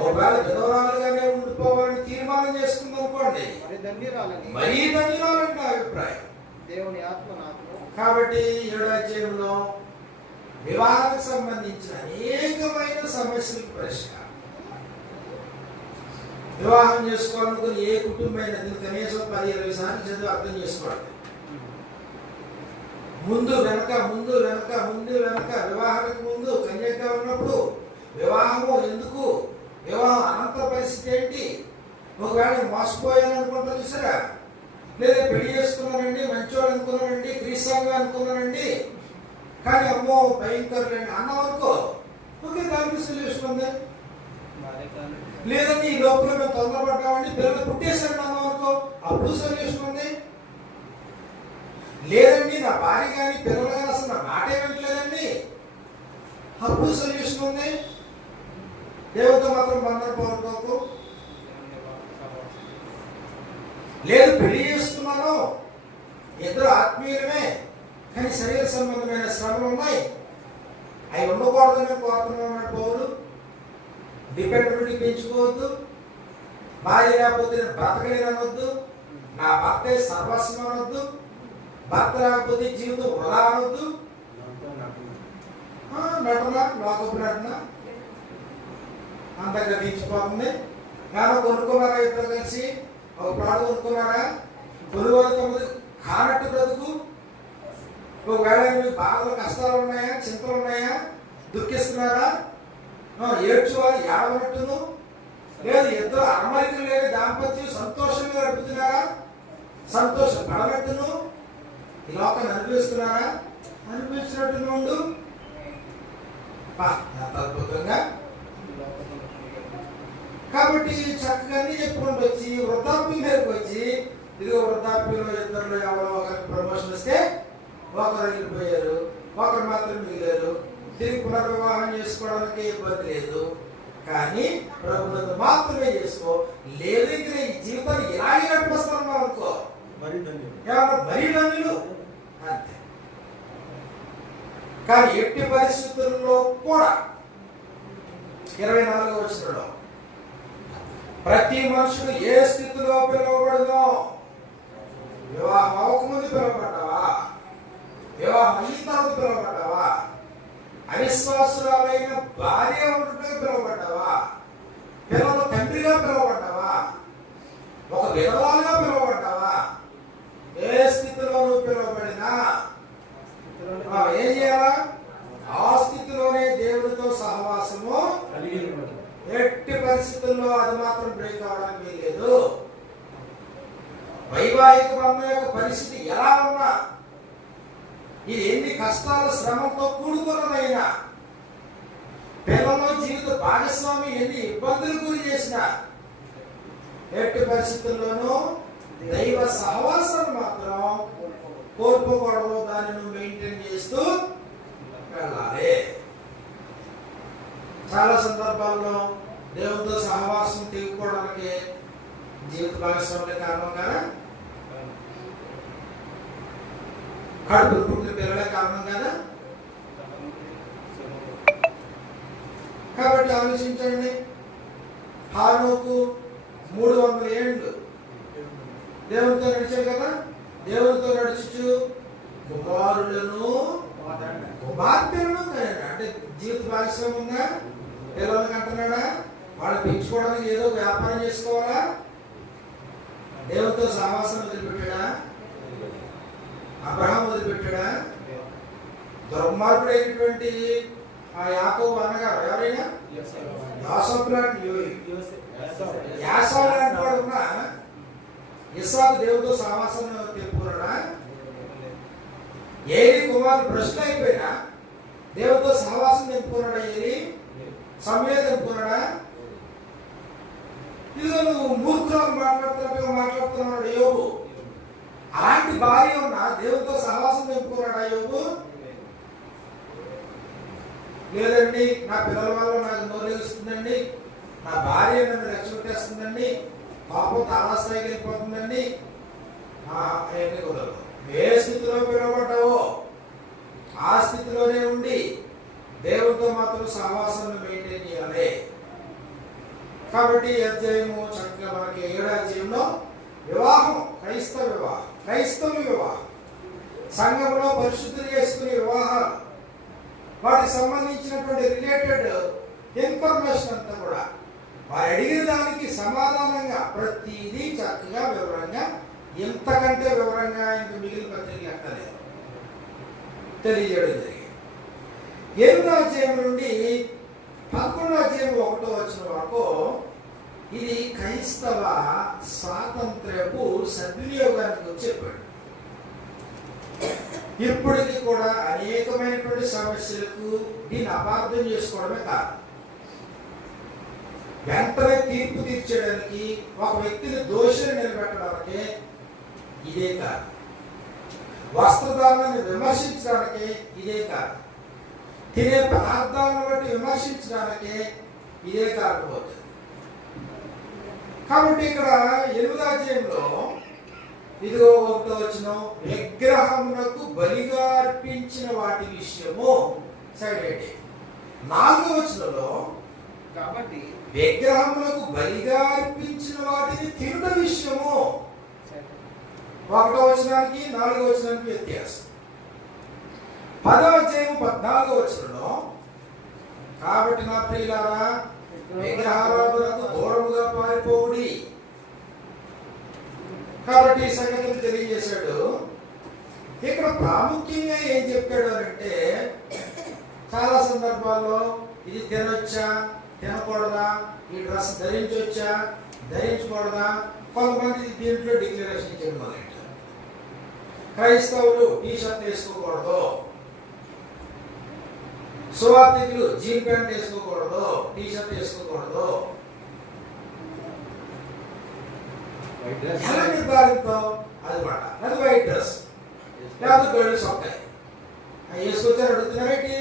ఒకవేళ విధవరాలుగానే ఉండిపోవాలని తీర్మానం చేసుకుంది అనుకోండి, మరీ ధన్యురాలని నా అభిప్రాయం. దేవుని ఆత్మ నాకు. కాబట్టి 7వ అధ్యాయంలో వివాహానికి సంబంధించిన అనేకమైన సమస్యలకు పరిష్కారం. వివాహం చేసుకోవాలనుకుని ఏ కుటుంబమైనా దీన్ని కనీసం 10-20 సార్లు చదివి అర్థం చేసుకోవాలి. ముందు వెనక ముందు వెనక ముందు వెనక, వివాహానికి ముందు కన్యగా ఉన్నప్పుడు, వివాహము ఎందుకు, వివాహం అనంతర పరిస్థితి ఏంటి, ఒకవేళ మోసపోయాను అనుకుంటా చూసారా, లేదా పెళ్లి చేసుకున్నానండి, మంచోడు అనుకున్నానండి, క్రీస్తాంగా అనుకున్నానండి, కానీ అమ్మో భయంకరులండి అన్నాం అనుకో, ఓకే దానికి సొల్యూషన్ ఉంది. లేదండి ఈ లోపల మేము తొందరపడ్డామండి, పిల్లలు పుట్టేశారు అన్నాం అనుకో, అప్పుడు సొల్యూషన్ ఉంది. లేదండి నా భార్య కానీ పిల్లలు కానీ అసలు నా మాట వినట్లేదండి, అప్పుడు సొల్యూషన్ ఉంది. దేవుడితో మాత్రం బంధం పోగొట్టుకోకు. లేదు పెళ్లి చేస్తున్నాను, ఇద్దరు ఆత్మీయులమే, కానీ శరీర సంబంధమైన శ్రమలు ఉన్నాయి, అవి ఉండకూడదని కోరుతున్నాడు పౌలు. డిపెండబిలిటీ పెంచుకోవద్దు. భార్య లేకపోతే నేను బ్రతకలేనవద్దు, నా భర్తే సర్వస్వం అనొద్దు, భర్త లేకపోతే జీవితం వృధా అనొద్దు. నటన లోకపు నటన అంతగా తీర్చిపోతుంది. కానీ కొనుక్కున్నారా ఇద్దరు కలిసి ఒక ప్రాణం కొనుక్కున్నారా? కొనుగోలు తమది కానట్టు బ్రతుకు. ఒకవేళ మీకు బాధలు కష్టాలు ఉన్నాయా, చింతలు ఉన్నాయా, దుఃఖిస్తున్నారా? ఏడ్చువాలి ఏడవనట్టును లేదు. ఇద్దరు అమరికలు లేని దాంపత్యం సంతోషంగా గడుపుతున్నారా? సంతోషపడనట్టును ఈ లోకాన్ని అనిపిస్తున్నారా? అనిపించినట్టును ఉండు. ఎంత అద్భుతంగా. కాబట్టి చక్కగా అన్ని చెప్పుకుంటూ వచ్చి వృద్ధాప్యం దగ్గరకు వచ్చి, ఇదిగో వృద్ధాప్యంలో ఇద్దరు ఎవరో ఒకరికి ప్రమోషన్ వస్తే ఒకరు వెళ్ళిపోయారు, ఒకరు మాత్రం మిగిలారు. తిరిగి పునర్వివాహం చేసుకోవడానికి ఇబ్బంది లేదు, కానీ ప్రభుత్వం మాత్రమే చేసుకో. లేదు ఇంక ఈ జీవితాన్ని ఇలాగే నడిపిస్తాను అనుకో, ఏమన్నా మరీ ధన్యులు అంతే. కానీ ఎట్టి పరిస్థితుల్లో కూడా 24వ వచనంలో ప్రతి మనుషుడు ఏ స్థితిలో పిలువబడదో, వివాహం అవ్వకముందు పిలువబడ్డావా, వివాహం అయిన తర్వాత పిలువబడ్డావా, అవిశ్వాసురాలైన భార్య ఉంటుంటే పిలువబడ్డావా, పిల్లల తండ్రిగా పిలువబడ్డావా, ఒక విధవాలుగా పిలువబడ్డావా, ఏ స్థితిలో నువ్వు పిలువబడినా ఏం చేయాలా? ఆ స్థితిలోనే దేవుడితో సహవాసము ఎట్టి పరిస్థితుల్లో అది మాత్రం బ్రేక్ అవడానికి వీల్లేదు. వైవాహిక బంధం యొక్క పరిస్థితి ఎలా ఉన్నా, ఇది ఎన్ని కష్టాల శ్రమంతో కూడుకున్నదైనా, పిల్లల జీవిత భాగస్వామి ఎన్ని ఇబ్బందులు గురి చేసినా, ఎట్టి పరిస్థితుల్లోనూ దైవ సహవాసాన్ని మాత్రం కోల్పోకూడదు. దాన్ని నువ్వు మెయింటైన్ చేస్తూ వెళ్ళాలి. చాలా సందర్భాల్లో దేవునితో సహవాసం తెగిపోవడానికి జీవిత భాగస్వాములే కారణం కదా, కడుపు పుట్టిన పిల్లలే కారణం కదా. కాబట్టి ఆలోచించండి, హానోకు 300 ఏళ్ళు దేవునితో నడిచాడు కదా. దేవునితో నడుచు కుమారులను కుమార్తెలను అంటే జీవిత భాగస్వామి ఉందా, పిల్లలకు అంటున్నాడా, వాళ్ళు పెంచుకోవడానికి ఏదో వ్యాపారం చేసుకోవాలా? దేవునితో సహవాసం వదిలిపెట్టాడా? అబ్రహాం వదిలిపెట్టాడా? దుర్మార్గుడైనటువంటి ఆ యాకోబు అన్నగారు ఎవరైనా యాసోబు లాంటి యాసావు లాంటి వాడు ఉన్నా ఇస్సాకు దేవుడితో సహవాసం తెలుపుకున్నాడా? ఏలి కుమారుడు భ్రష్టు అయిపోయినా దేవుడితో సహవాసం తెలుపుకున్నాడా? ఏలి సమయం తెలుపుకున్నాడా? ఇదిగో నువ్వు మూర్ఖులకు మాట్లాడుతున్నాడు యోబు. అలాంటి భార్య ఉన్నా దేవుడితో సహవాసం తెలుపుకున్నాడా యోబు? లేదండి, నా పిల్లల వల్ల నాకు నోరేస్తుందండి, నా భార్య నన్ను రెచ్చగొట్టేస్తుందండి, పాపం తారాస్థాయికి వెళ్ళిపోతుందండి, అవన్నీ కుదరదు. ఏ స్థితిలో పిలువబడ్డావో ఆ స్థితిలోనే ఉండి దేవుడితో మాత్రం సహవాసాన్ని మెయింటైన్ చేయాలి. కాబట్టి ఈ అధ్యాయము చక్కగా మనకి 7వ అధ్యాయంలో వివాహం, క్రైస్తవ వివాహం, సంఘంలో పరిశుద్ధులు చేసుకునే వివాహాలు, వాటికి సంబంధించినటువంటి రిలేటెడ్ ఇన్ఫర్మేషన్ అంతా కూడా వారు అడిగిన దానికి సమాధానంగా ప్రతిదీ చక్కగా వివరంగా, ఇంతకంటే వివరంగా ఇంక మిగిలిన పత్రికలు ఎక్కలేదు తెలియజేయడం జరిగింది. 7వ అధ్యాయం నుండి 11వ అధ్యాయం 1వ వచనం వరకు ఇది క్రైస్తవ స్వాతంత్ర్యపు సద్వినియోగానికి చెప్పాడు. ఇప్పటికీ కూడా అనేకమైనటువంటి సమస్యలకు దీన్ని అపార్థం చేసుకోవడమే కాదు, వెంటనే తీర్పు తీర్చడానికి, ఒక వ్యక్తిని దోషిని నిలబెట్టడానికి ఇదే కాదు. వస్త్రధారణని విమర్శించడానికి ఇదే కారణం. తినే పదార్థాలను బట్టి విమర్శించడానికి ఇదే కారణం అవుతుంది. కాబట్టి ఇక్కడ 8వ అధ్యాయంలో ఇదిగో 1వ వచనం, విగ్రహమునకు బలిగా అర్పించిన వాటి విషయము సైడ్ పెట్టి. 4వ వచనంలో కాబట్టి విగ్రహములకు బలిగా అర్పించిన వాటిని తినుట విషయము. 1వ వచనానికి 4వ వచనానికి వ్యత్యాసం. 10వ అధ్యాయం 14వ వచనంలో, కాబట్టి నా ప్రియులారా విగ్రహారాధనకు దూరముగా పారిపోవుడి. కాబట్టి ఈ సంగతిని తెలియజేశాడు. ఇక్కడ ప్రాముఖ్యంగా ఏం చెప్పాడు అంటే, చాలా సందర్భాల్లో ఇది తినొచ్చా తినకూడదా, ఈ డ్రెస్ ధరించొచ్చా ధరించకూడదా, కొంతమంది దీంట్లో డిక్లరేషన్ చేయడం మొదలెట్టారు. క్రైస్తవులు టీ షర్ట్ వేసుకోకూడదు, సువార్థికులు జీన్ ప్యాంట్ వేసుకోకూడదు, టీ షర్ట్ వేసుకోకూడదు. ఎలా నిర్ధారిస్తావు? అది మాట, అది వైట్ డ్రెస్ లేకపోతే గొడ్డు సొక్కాయి అవి వేసుకొచ్చారు అడుగుతున్నారేంటి?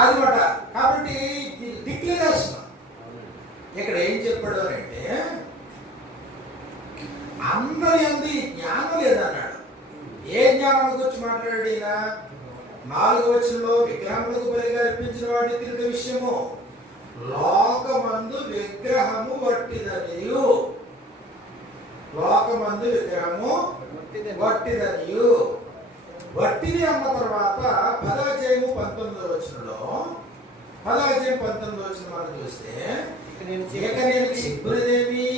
అది మాట. కాబట్టి డిక్లరేషన్ ఇక్కడ ఏం చెప్పాడు అంటే, అందరి అంది జ్ఞానం లేదన్నాడు. ఏ జ్ఞానం గురించి మాట్లాడాడు ఈయన? 4వ వచనంలో విగ్రహములకు బలిగా అర్పించిన వాటి తిరుగు విషయము, లోకమందు విగ్రహము వట్టిదనియు. లోకమందు విగ్రహము వట్టిదనియు. వట్టిది అన్న తర్వాత 10వ అధ్యాయం 19వ వచనంలో, 10వ అధ్యాయం 19వ వచనం మనం చూస్తే, ఇక నేను చెప్పినదేమి,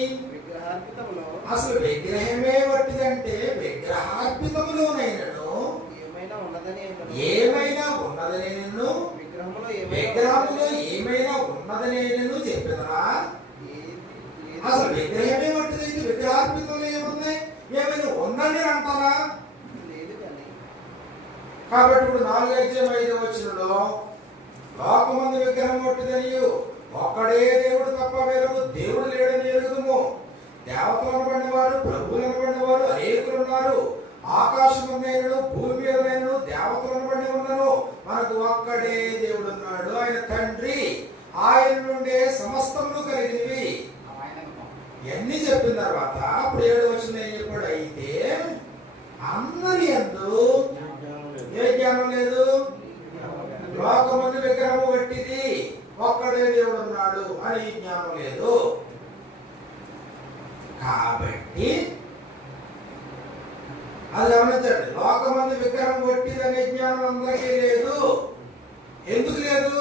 అసలు విగ్రహమే వట్టిదంటే విగ్రహార్పితములోనైనను ఏమైనా ఉన్నదనేను, విగ్రహంలో ఏమైనా ఉన్నదనేను చెప్పినరా? అసలు విగ్రహమే వట్టిదైతే విగ్రహార్పితంలో ఏముంది? ఏమైనా ఉందని అంటారా? కాబట్టి ఇప్పుడు 4వ అధ్యాయం 5వ వచనంలో, లోకమందు విగ్రహం వట్టిదనియు, ఒక్కడే దేవుడు తప్ప వేరొక దేవుడు లేడని ఎరుగుదుము. దేవతలు అనబడిన వారు, ప్రభువులు అనబడిన వారు అనేకులు ఉన్నారు. ఆకాశమునైనను భూమి మీదనైనను దేవతలు అనబడి ఉన్నను. మనకు ఒక్కడే దేవుడు ఉన్నాడు, ఆయన తండ్రి. ఆయన నుండే సమస్తమును కలిగినవి. ఇవన్నీ చెప్పిన తర్వాత ఇప్పుడు 7వ వచనం ఏం చెప్పాడు? అయితే అందరి యందు ఏ జ్ఞానం లేదు, లోకమందు విగ్రహము వట్టిది, ఒక్కడే దేవుడు ఉన్నాడు అని జ్ఞానం లేదు. కాబట్టి అది గమనించండి, లోకమందు విగ్రహం వట్టిది అనే జ్ఞానం అందరికీ లేదు. ఎందుకు లేదు?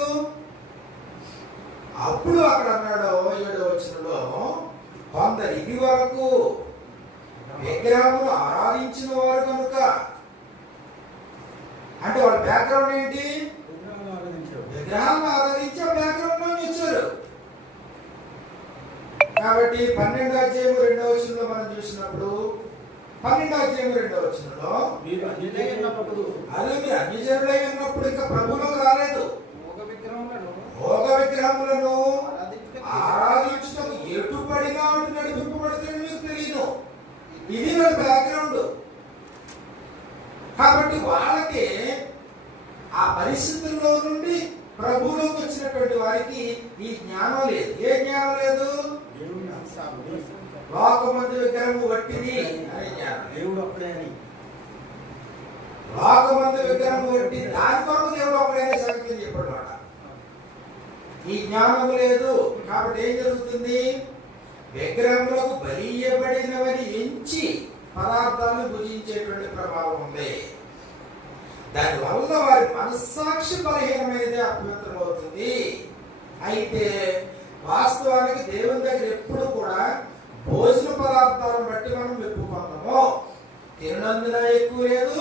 అప్పుడు అక్కడ అన్నాడు 7వ వచనంలో, కొందరు ఇది వరకు విగ్రహమును ఆరాధించిన వారు కనుక. అంటే వాళ్ళ బ్యాక్గ్రౌండ్ ఏంటి? విగ్రహాలను ఆరాధించే బ్యాక్గ్రౌండ్ లో వచ్చారు. కాబట్టి 12వ అధ్యాయం 2వ వచనంలో మనం చూసినప్పుడు, 12వ అధ్యాయం 2వ వచనంలో, మీరు అన్యులై ఉన్నప్పుడు, అదే మీరు అన్యజనులై ఉన్నప్పుడు ఇంకా ప్రభువులోకి రాలేదు. భోగ విగ్రహములను ఆరాధించడం ఎటుపడినా అటు నడిపింపబడుతుందని మీకు తెలియదు. ఇది వాళ్ళ బ్యాక్గ్రౌండ్. కాబట్టి వాళ్ళకి ఆ పరిస్థితుల్లో నుండి ప్రభువులోకి వచ్చినటువంటి వారికి ఈ జ్ఞానం లేదు. ఏ జ్ఞానం లేదు? లోకమందు విగ్రహము వట్టిది అనే జ్ఞానం. దేవుడు ఒక్కడే అని, లోకమందు విగ్రహము వట్టిది, దాని కొరకు దేవుడు ఒక్కడే సంగతి చెప్పాడు మాట. ఈ జ్ఞానం లేదు. కాబట్టి ఏం జరుగుతుంది? విగ్రహములకు బలియబడినవని ఎంచి పదార్థాలను భుజించేటువంటి ప్రభావం ఉంది. దానివల్ల వారి మనస్సాక్షి బలహీనమైనది, అపవిత్రమవుతుంది. అయితే వాస్తవానికి దేవుని దగ్గర ఎప్పుడు కూడా భోజన పదార్థాలను బట్టి మనం మెప్పుకున్నాము. తినందున ఎక్కువ లేదు,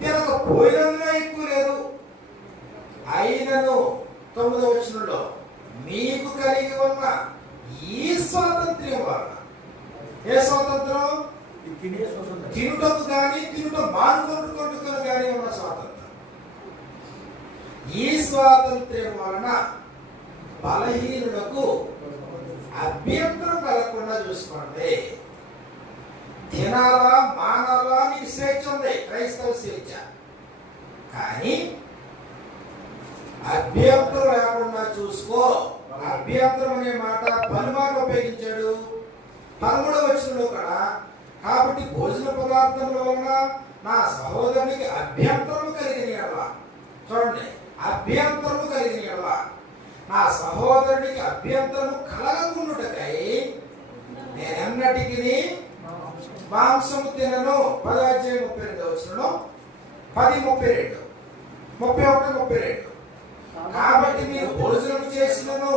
తినకపోయినందున ఎక్కువ లేదు. అయినను 9వ వచనంలో, మీకు కలిగి ఉన్న ఈ స్వాతంత్ర్యం వలన, ఏ స్వాతంత్రం? తినుటకు కానీ తినుట మానుకొట్టుకొట్టుకు కానీ ఉన్న స్వాతంత్రం. ఈ స్వాతంత్ర్యం వలన బలహీనులకు అభ్యంతరం కలగకుండా చూసుకోండి. తినాలా మానాలా నీకు స్వేచ్ఛ ఉంది, క్రైస్తవ స్వేచ్ఛ. కానీ అభ్యంతరం లేకుండా చూసుకో. అభ్యంతరం అనే మాట పలుమార్లు ఉపయోగించాడు 13వ వచనంలో కూడా. కాబట్టి భోజన పదార్థముల వలన నా సహోదరునికి అభ్యంతరము కలిగిన ఎడల, చూడండి, అభ్యంతరము కలిగిన ఎడల, నా సహోదరునికి అభ్యంతరము కలగకుండుటకై నేనెన్నటికి మాంసము తినను. 10:32 వచనంలో 10:32, 31, 32. కాబట్టి మీరు భోజనం చేసినను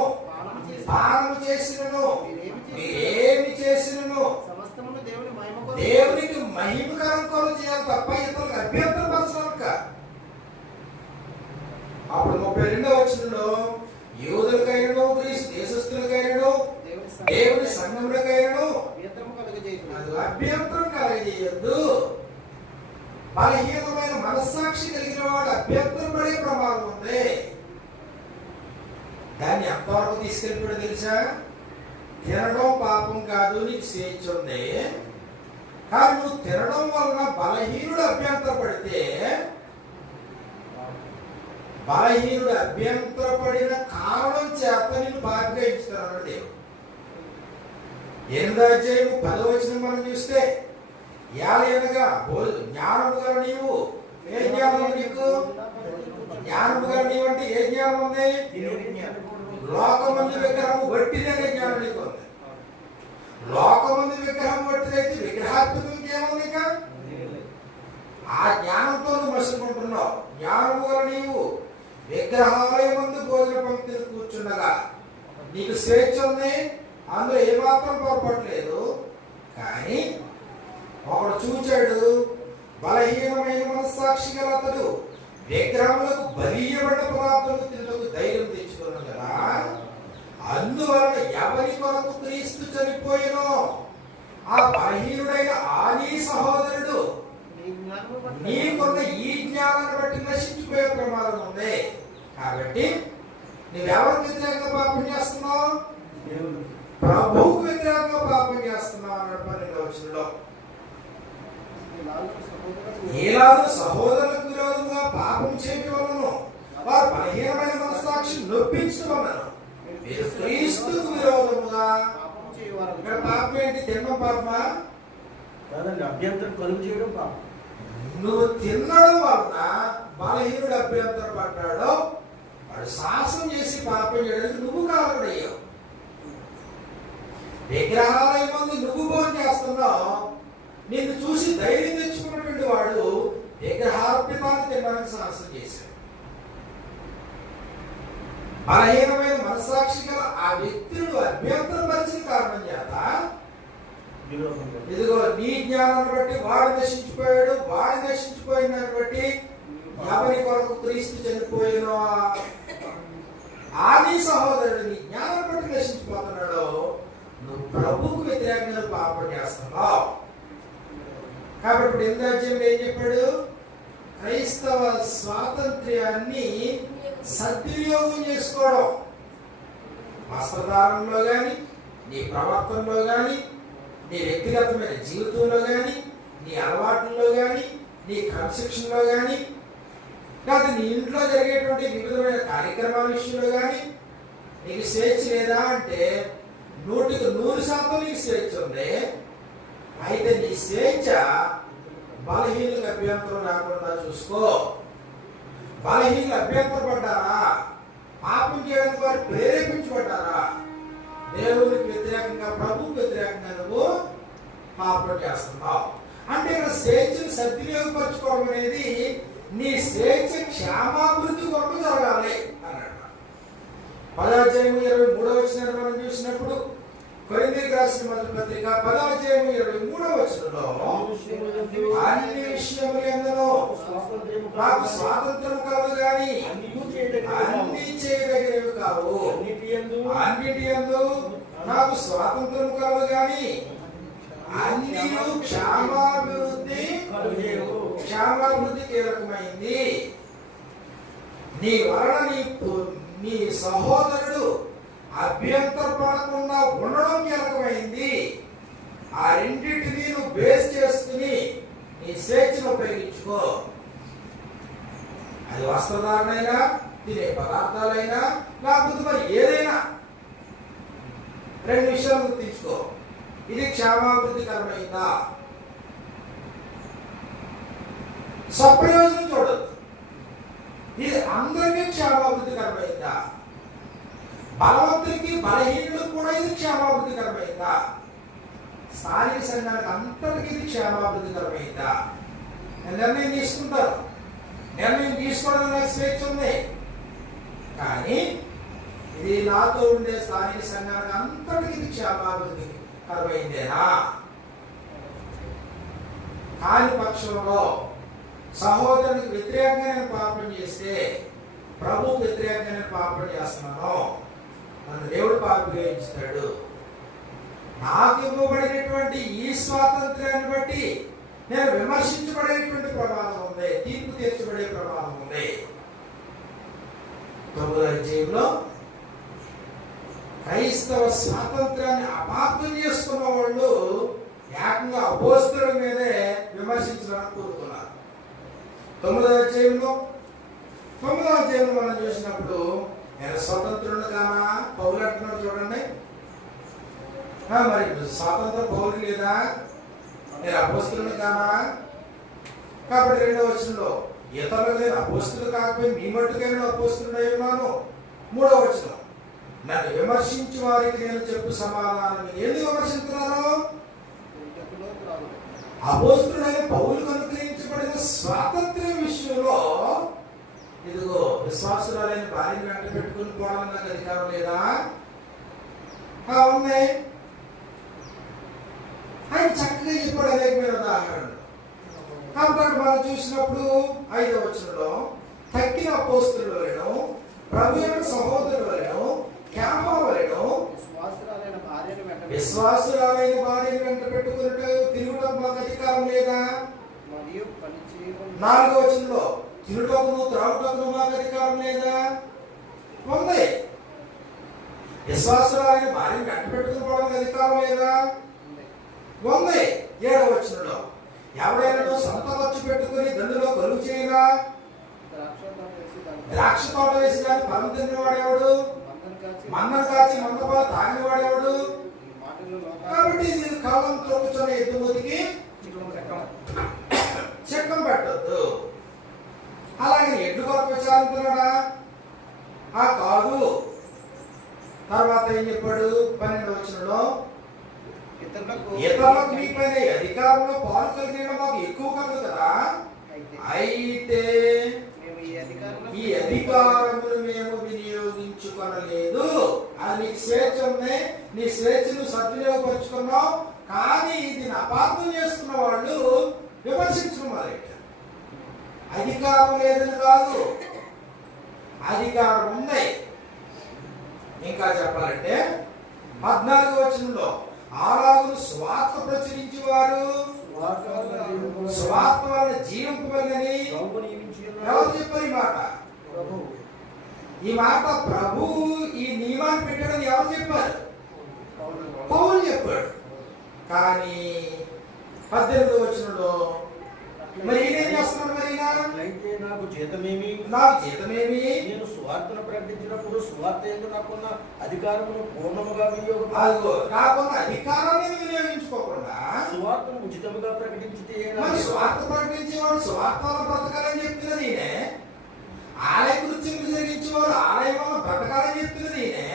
పానము చేసినను మీరేమి చేసినను దేవునికి మహిమకరం కొలు చేయాలి తప్ప ఇతరులకు అభ్యంతరం పరచక. అప్పుడు 32వ వచనంలో యూదులకైనను గ్రీసు దేశస్థులకైనను దేవుని సంఘములకైనను అభ్యంతరం కలగజేయద్దు. బలహీనమైన మనస్సాక్షి కలిగిన వాడు అభ్యంతరం పడే ప్రమాదం ఉంది. దాన్ని ఎంతవరకు తీసుకెళ్ళిపోయాడు తెలుసా? తినడం పాపం కాదు, నీకు స్వేచ్ఛ ఉంది. కానీ నువ్వు తినడం వలన బలహీనుడు అభ్యంతరపడితే, బలహీనుడు అభ్యంతరపడిన కారణం చేత నిన్ను బాధ్యత ఇస్తున్నాడు దేవుడు. 8:10 వచనం మనం చూస్తే, ఏలయనగా జ్ఞానము గల నీవు, ఏ జ్ఞానం నీకు? జ్ఞానము గల నీవు అంటే ఏ జ్ఞానం ఉంది? లోకమందు విగ్రహము వట్టిదనే జ్ఞానం నీకు ఉంది. లోకమందు విగ్రహం వట్టిదైతే విగ్రహాత్మకం ఇంకేముంది? ఇక ఆ జ్ఞానంతో నువ్వు మసుకుంటున్నావు. జ్ఞానము గల నీవు విగ్రహాలయమందు భోజన పంక్తిని కూర్చుండగా నీకు స్వేచ్ఛ ఉంది, అందులో ఏమాత్రం పొరపడలేదు. కానీ ఒకడు చూచాడు, బలహీనమైన మనస్సాక్షి గల అతడు విగ్రహములకు బలీయబడ్డ పదార్థాలు తినకు ధైర్యం తెచ్చుకున్నాడు కదా. అందువలన ఎవరి కొరకు క్రీస్తు చనిపోయినో ఆ బలహీనుడైన నీ సహోదరుడు నీకున్న ఈ జ్ఞానాన్ని బట్టి నశించిపోయే ప్రమాదం ఉంది. కాబట్టి నువ్వెవరికి వ్యతిరేకంగా పాపం చేస్తున్నావు? ప్రభువుకు వ్యతిరేకంగా పాపం చేస్తున్నావు అన్నాడు 12వ వచనంలో. ఏలాగు సహోదరులకు విరోధంగా పాపం చేయటం వలన వారు బలహీనమైన మనస్సాక్షి నొప్పించడం వలన మీరు క్రీస్తుకు విరోధముగా. ఇక్కడ పాపం ఏంటి? తినడం పాపమా? అభ్యంతరం కలుగు చేయడం పాపం. నువ్వు తినడం వలన బలహీనుడు అభ్యంతరం పడ్డాడు, వాడు సాహసం చేసి పాపం చేయడానికి నువ్వు కారణమయ్యావు. విగ్రహాలయ ముందు నువ్వు భోజనం చేస్తున్నావు, నిన్ను చూసి ధైర్యం తెచ్చుకున్నటువంటి వాడు విగ్రహార్పితాన్ని తినడానికి సాహసం చేశాడు. బలహీనమైన మనస్సాక్షి గల ఆ వ్యక్తులు అభ్యంతరం పరిచిన కారణం చేత ఇదిగో నీ జ్ఞానాన్ని బట్టి వాడు నశించిపోయాడు, వాడు నశించిపోయిన దాన్ని బట్టి ఎవరి కొరకు క్రీస్తు చనిపోయినో ఆ నీ సహోదరుడు నీ జ్ఞానాన్ని బట్టి నశించిపోతున్నాడు. నువ్వు ప్రభువుకు వ్యతిరేకంగా పాపం చేస్తున్నావు. కాబట్టి ఇప్పుడు 8వ ఏం చెప్పాడు? క్రైస్తవ స్వాతంత్ర్యాన్ని సద్వినియోగం చేసుకోవడం, వస్త్రధారణలో కానీ, నీ ప్రవర్తనలో కానీ, నీ వ్యక్తిగతమైన జీవితంలో కానీ, నీ అలవాట్లలో కానీ, నీ క్రమశిక్షణలో కానీ, లేదా నీ ఇంట్లో జరిగేటువంటి వివిధమైన కార్యక్రమాల విషయంలో కానీ నీకు స్వేచ్ఛ లేదా అంటే 100% నీకు స్వేచ్ఛ ఉంది. అయితే నీ స్వేచ్ఛ బలహీనులకు అభ్యంతరం లేకుండా చూసుకో. బలహీనులు అభ్యంతరపడ్డారా? పాపం చేయడానికి వారు ప్రేరేపించబడ్డారా? దేవునికి వ్యతిరేకంగా, ప్రభువుకు వ్యతిరేకంగా నువ్వు పాపం చేస్తున్నావు అంటే ఇక్కడ స్వేచ్ఛను సద్వినియోగపరచుకోవడం అనేది నీ స్వేచ్ఛ క్షేమాభివృద్ధి కొరకు జరగాలి అన్నాడు. 10:23 వచనాన్ని మనం చూసినప్పుడు కొరింథీయులకు రాసిన మొదటి పత్రిక 10:23 వచనంలో అన్ని విషయములందును నాకు స్వాతంత్రం కలదు కానీ అన్ని చేయదగినవి కావు, అన్నిటి యందు నాకు స్వాతంత్రం కలదు కానీ అన్ని క్షేమాభివృద్ధి కీలకమైంది. నీ వలన నీ సహోదరుడు అభ్యంతరపడకుండా ఉండడం కీలకమైంది. ఆ రెండింటినీ నువ్వు బేస్ చేసుకుని నీ స్వేచ్ఛను ఉపయోగించుకో. అది వస్త్రధారణైనా, తినే పదార్థాలైనా, లేకపోతే మరి ఏదైనా రెండు విషయాలు గుర్తించుకో. ఇది క్షేమాభివృద్ధికరమైందా? స్వప్రయోజనం చూడద్దు. ఇది అందరికీ క్షేమాభివృద్ధికరమైందా? బలవంతులకి బలహీనులకు కూడా ఇది క్షేమాభివృద్ధికరమైందా? స్థానిక సంఘానికి అంతటికీ ఇది క్షేమాభివృద్ధికరమైందా? నిర్ణయం తీసుకుంటారు. నిర్ణయం తీసుకోవడం నాకు స్వేచ్ఛ ఉంది. కానీ ఇది నాతో ఉండే స్థానిక సంఘానికి అంతటికి ఇది క్షేమాభివృద్ధికరమైందేనా? కాని పక్షంలో సహోదరునికి వ్యతిరేకంగా నేను పాపం చేస్తే, ప్రభువు వ్యతిరేకంగా నేను పాపం చేస్తున్నాను, నన్ను దేవుడు పాపిగా ఎంచుతాడు. నాకు ఇవ్వబడినటువంటి ఈ స్వాతంత్ర్యాన్ని బట్టి నేను విమర్శించబడేటువంటి ప్రమాదం ఉంది, తీర్పు తీర్చబడే ప్రమాదం ఉంది. 9వ అధ్యాయంలో క్రైస్తవ స్వాతంత్రాన్ని అపార్థం చేసుకున్న వాళ్ళు ఏకంగా అపోస్తలుల మీదే విమర్శించడానికి కోరుతున్నారు. 9వ అధ్యాయంలో మనం చూసినప్పుడు నేను స్వతంత్రుడు కానా? పౌలు అంటున్నాడు చూడండి. మరి స్వాతంత్రం పౌలు లేదా? నేను అపోస్తలుడు కానా? కాబట్టి 2వ వచనంలో ఇతరులకు నేను అపోస్తలుడు కాకపోయి మీ మట్టుకైనా అపోస్తలుడై ఉన్నాను. 3వ వచనం నన్ను విమర్శించి వారికి నేను చెప్పు సమాధానం. ఎందుకు విమర్శిస్తున్నాను? అపోస్తలుడైన పౌలుకు అనుగ్రహించబడిన స్వాతంత్ర్యం విషయంలో ఇదిగో విశ్వాసురాలైన భార్యను వెంట పెట్టుకుని పోవడం నాకు అధికారం లేదా? ఉన్నాయి. ఆయన చక్కగా చెప్పాడు అనేకమైన ఉదాహరణలు. కాబట్టి మనం చూసినప్పుడు 5వ వచనంలో తక్కిన అపోస్తలుల వలెను, ప్రభు యొక్క సహోదరుల వలెను, కేఫా వలెను విశ్వాసురాలైన భార్యను వెంట పెట్టుకున్నట్టు తిరుగుటం మాకు అధికారం లేదా? 4వ వచనంలో తిరుగుటకును త్రాగుటకును మాకు అధికారం లేదా? ఉంది. విశ్వాసురాలైన భార్యను వెంట పెట్టుకుని పోవడానికి అధికారం లేదా? ఉంది. 7వ వచనంలో ఎవరైనా సొంత ఖర్చు పెట్టుకుని దండులో కలుగు చేయగా ద్రాక్ష తోట వేసి దాన్ని ఫలం తిన్నవాడేవాడు? మందను కాచి మందపాలు తాగినవాడేవాడు? కాబట్టి ఇది కాలంతో కూర్చొని ఎద్దుమూతికి చెక్కం పెట్టద్దు. అలాగే ఎడ్డు కొరకు విచారించున్నాడా? కాదు. తర్వాత ఏం చెప్పాడు? 12వ వచనంలో ఇతరులకు మీపైన అధికారంలో పాలు కలిగిన మాకు ఎక్కువ కలదు కదా, అయితే ఈ అధికారమును మేము వినియోగించుకోనలేదు. అది నీకు స్వేచ్ఛ ఉంది, నీ స్వేచ్ఛను సద్వినియోగపరుచుకున్నావు. కానీ దీన్ని అపార్థం చేసుకున్న వాళ్ళు విమర్శించడం మొదలెట్టారు. అధికారం లేదని కాదు, అధికారం ఉంది. ఇంకా చెప్పాలంటే 14వ వచనంలో అలాగును స్వార్థ ప్రచురించేవారు స్వార్థ వలన జీవింపవలని ఎవరు చెప్పారు? ఈ మాట ప్రభు ఈ నియమాన్ని పెట్టడం ఎవరు చెప్పారు? పౌలు చెప్పాడు. కానీ 18వ వచనంలో మరి ఏం చేస్తున్నాడు? మరి అయితే నాకు జీతమేమి? నేను సువార్తను ప్రకటించినప్పుడు సువార్త యందు నాకున్న అధికారమును పూర్ణముగా నాకున్న అధికారాన్ని వినియోగించుకోకుండా సువార్తను ఉచితముగా ప్రకటించితే సువార్త ప్రకటించేవాడు సువార్తలో బ్రతకాలని చెప్తున్నది ఈయనే. ఆలయ కృత్యములు జరిగించేవాడు ఆలయంలో బ్రతకాలని చెప్తున్నది ఈయనే.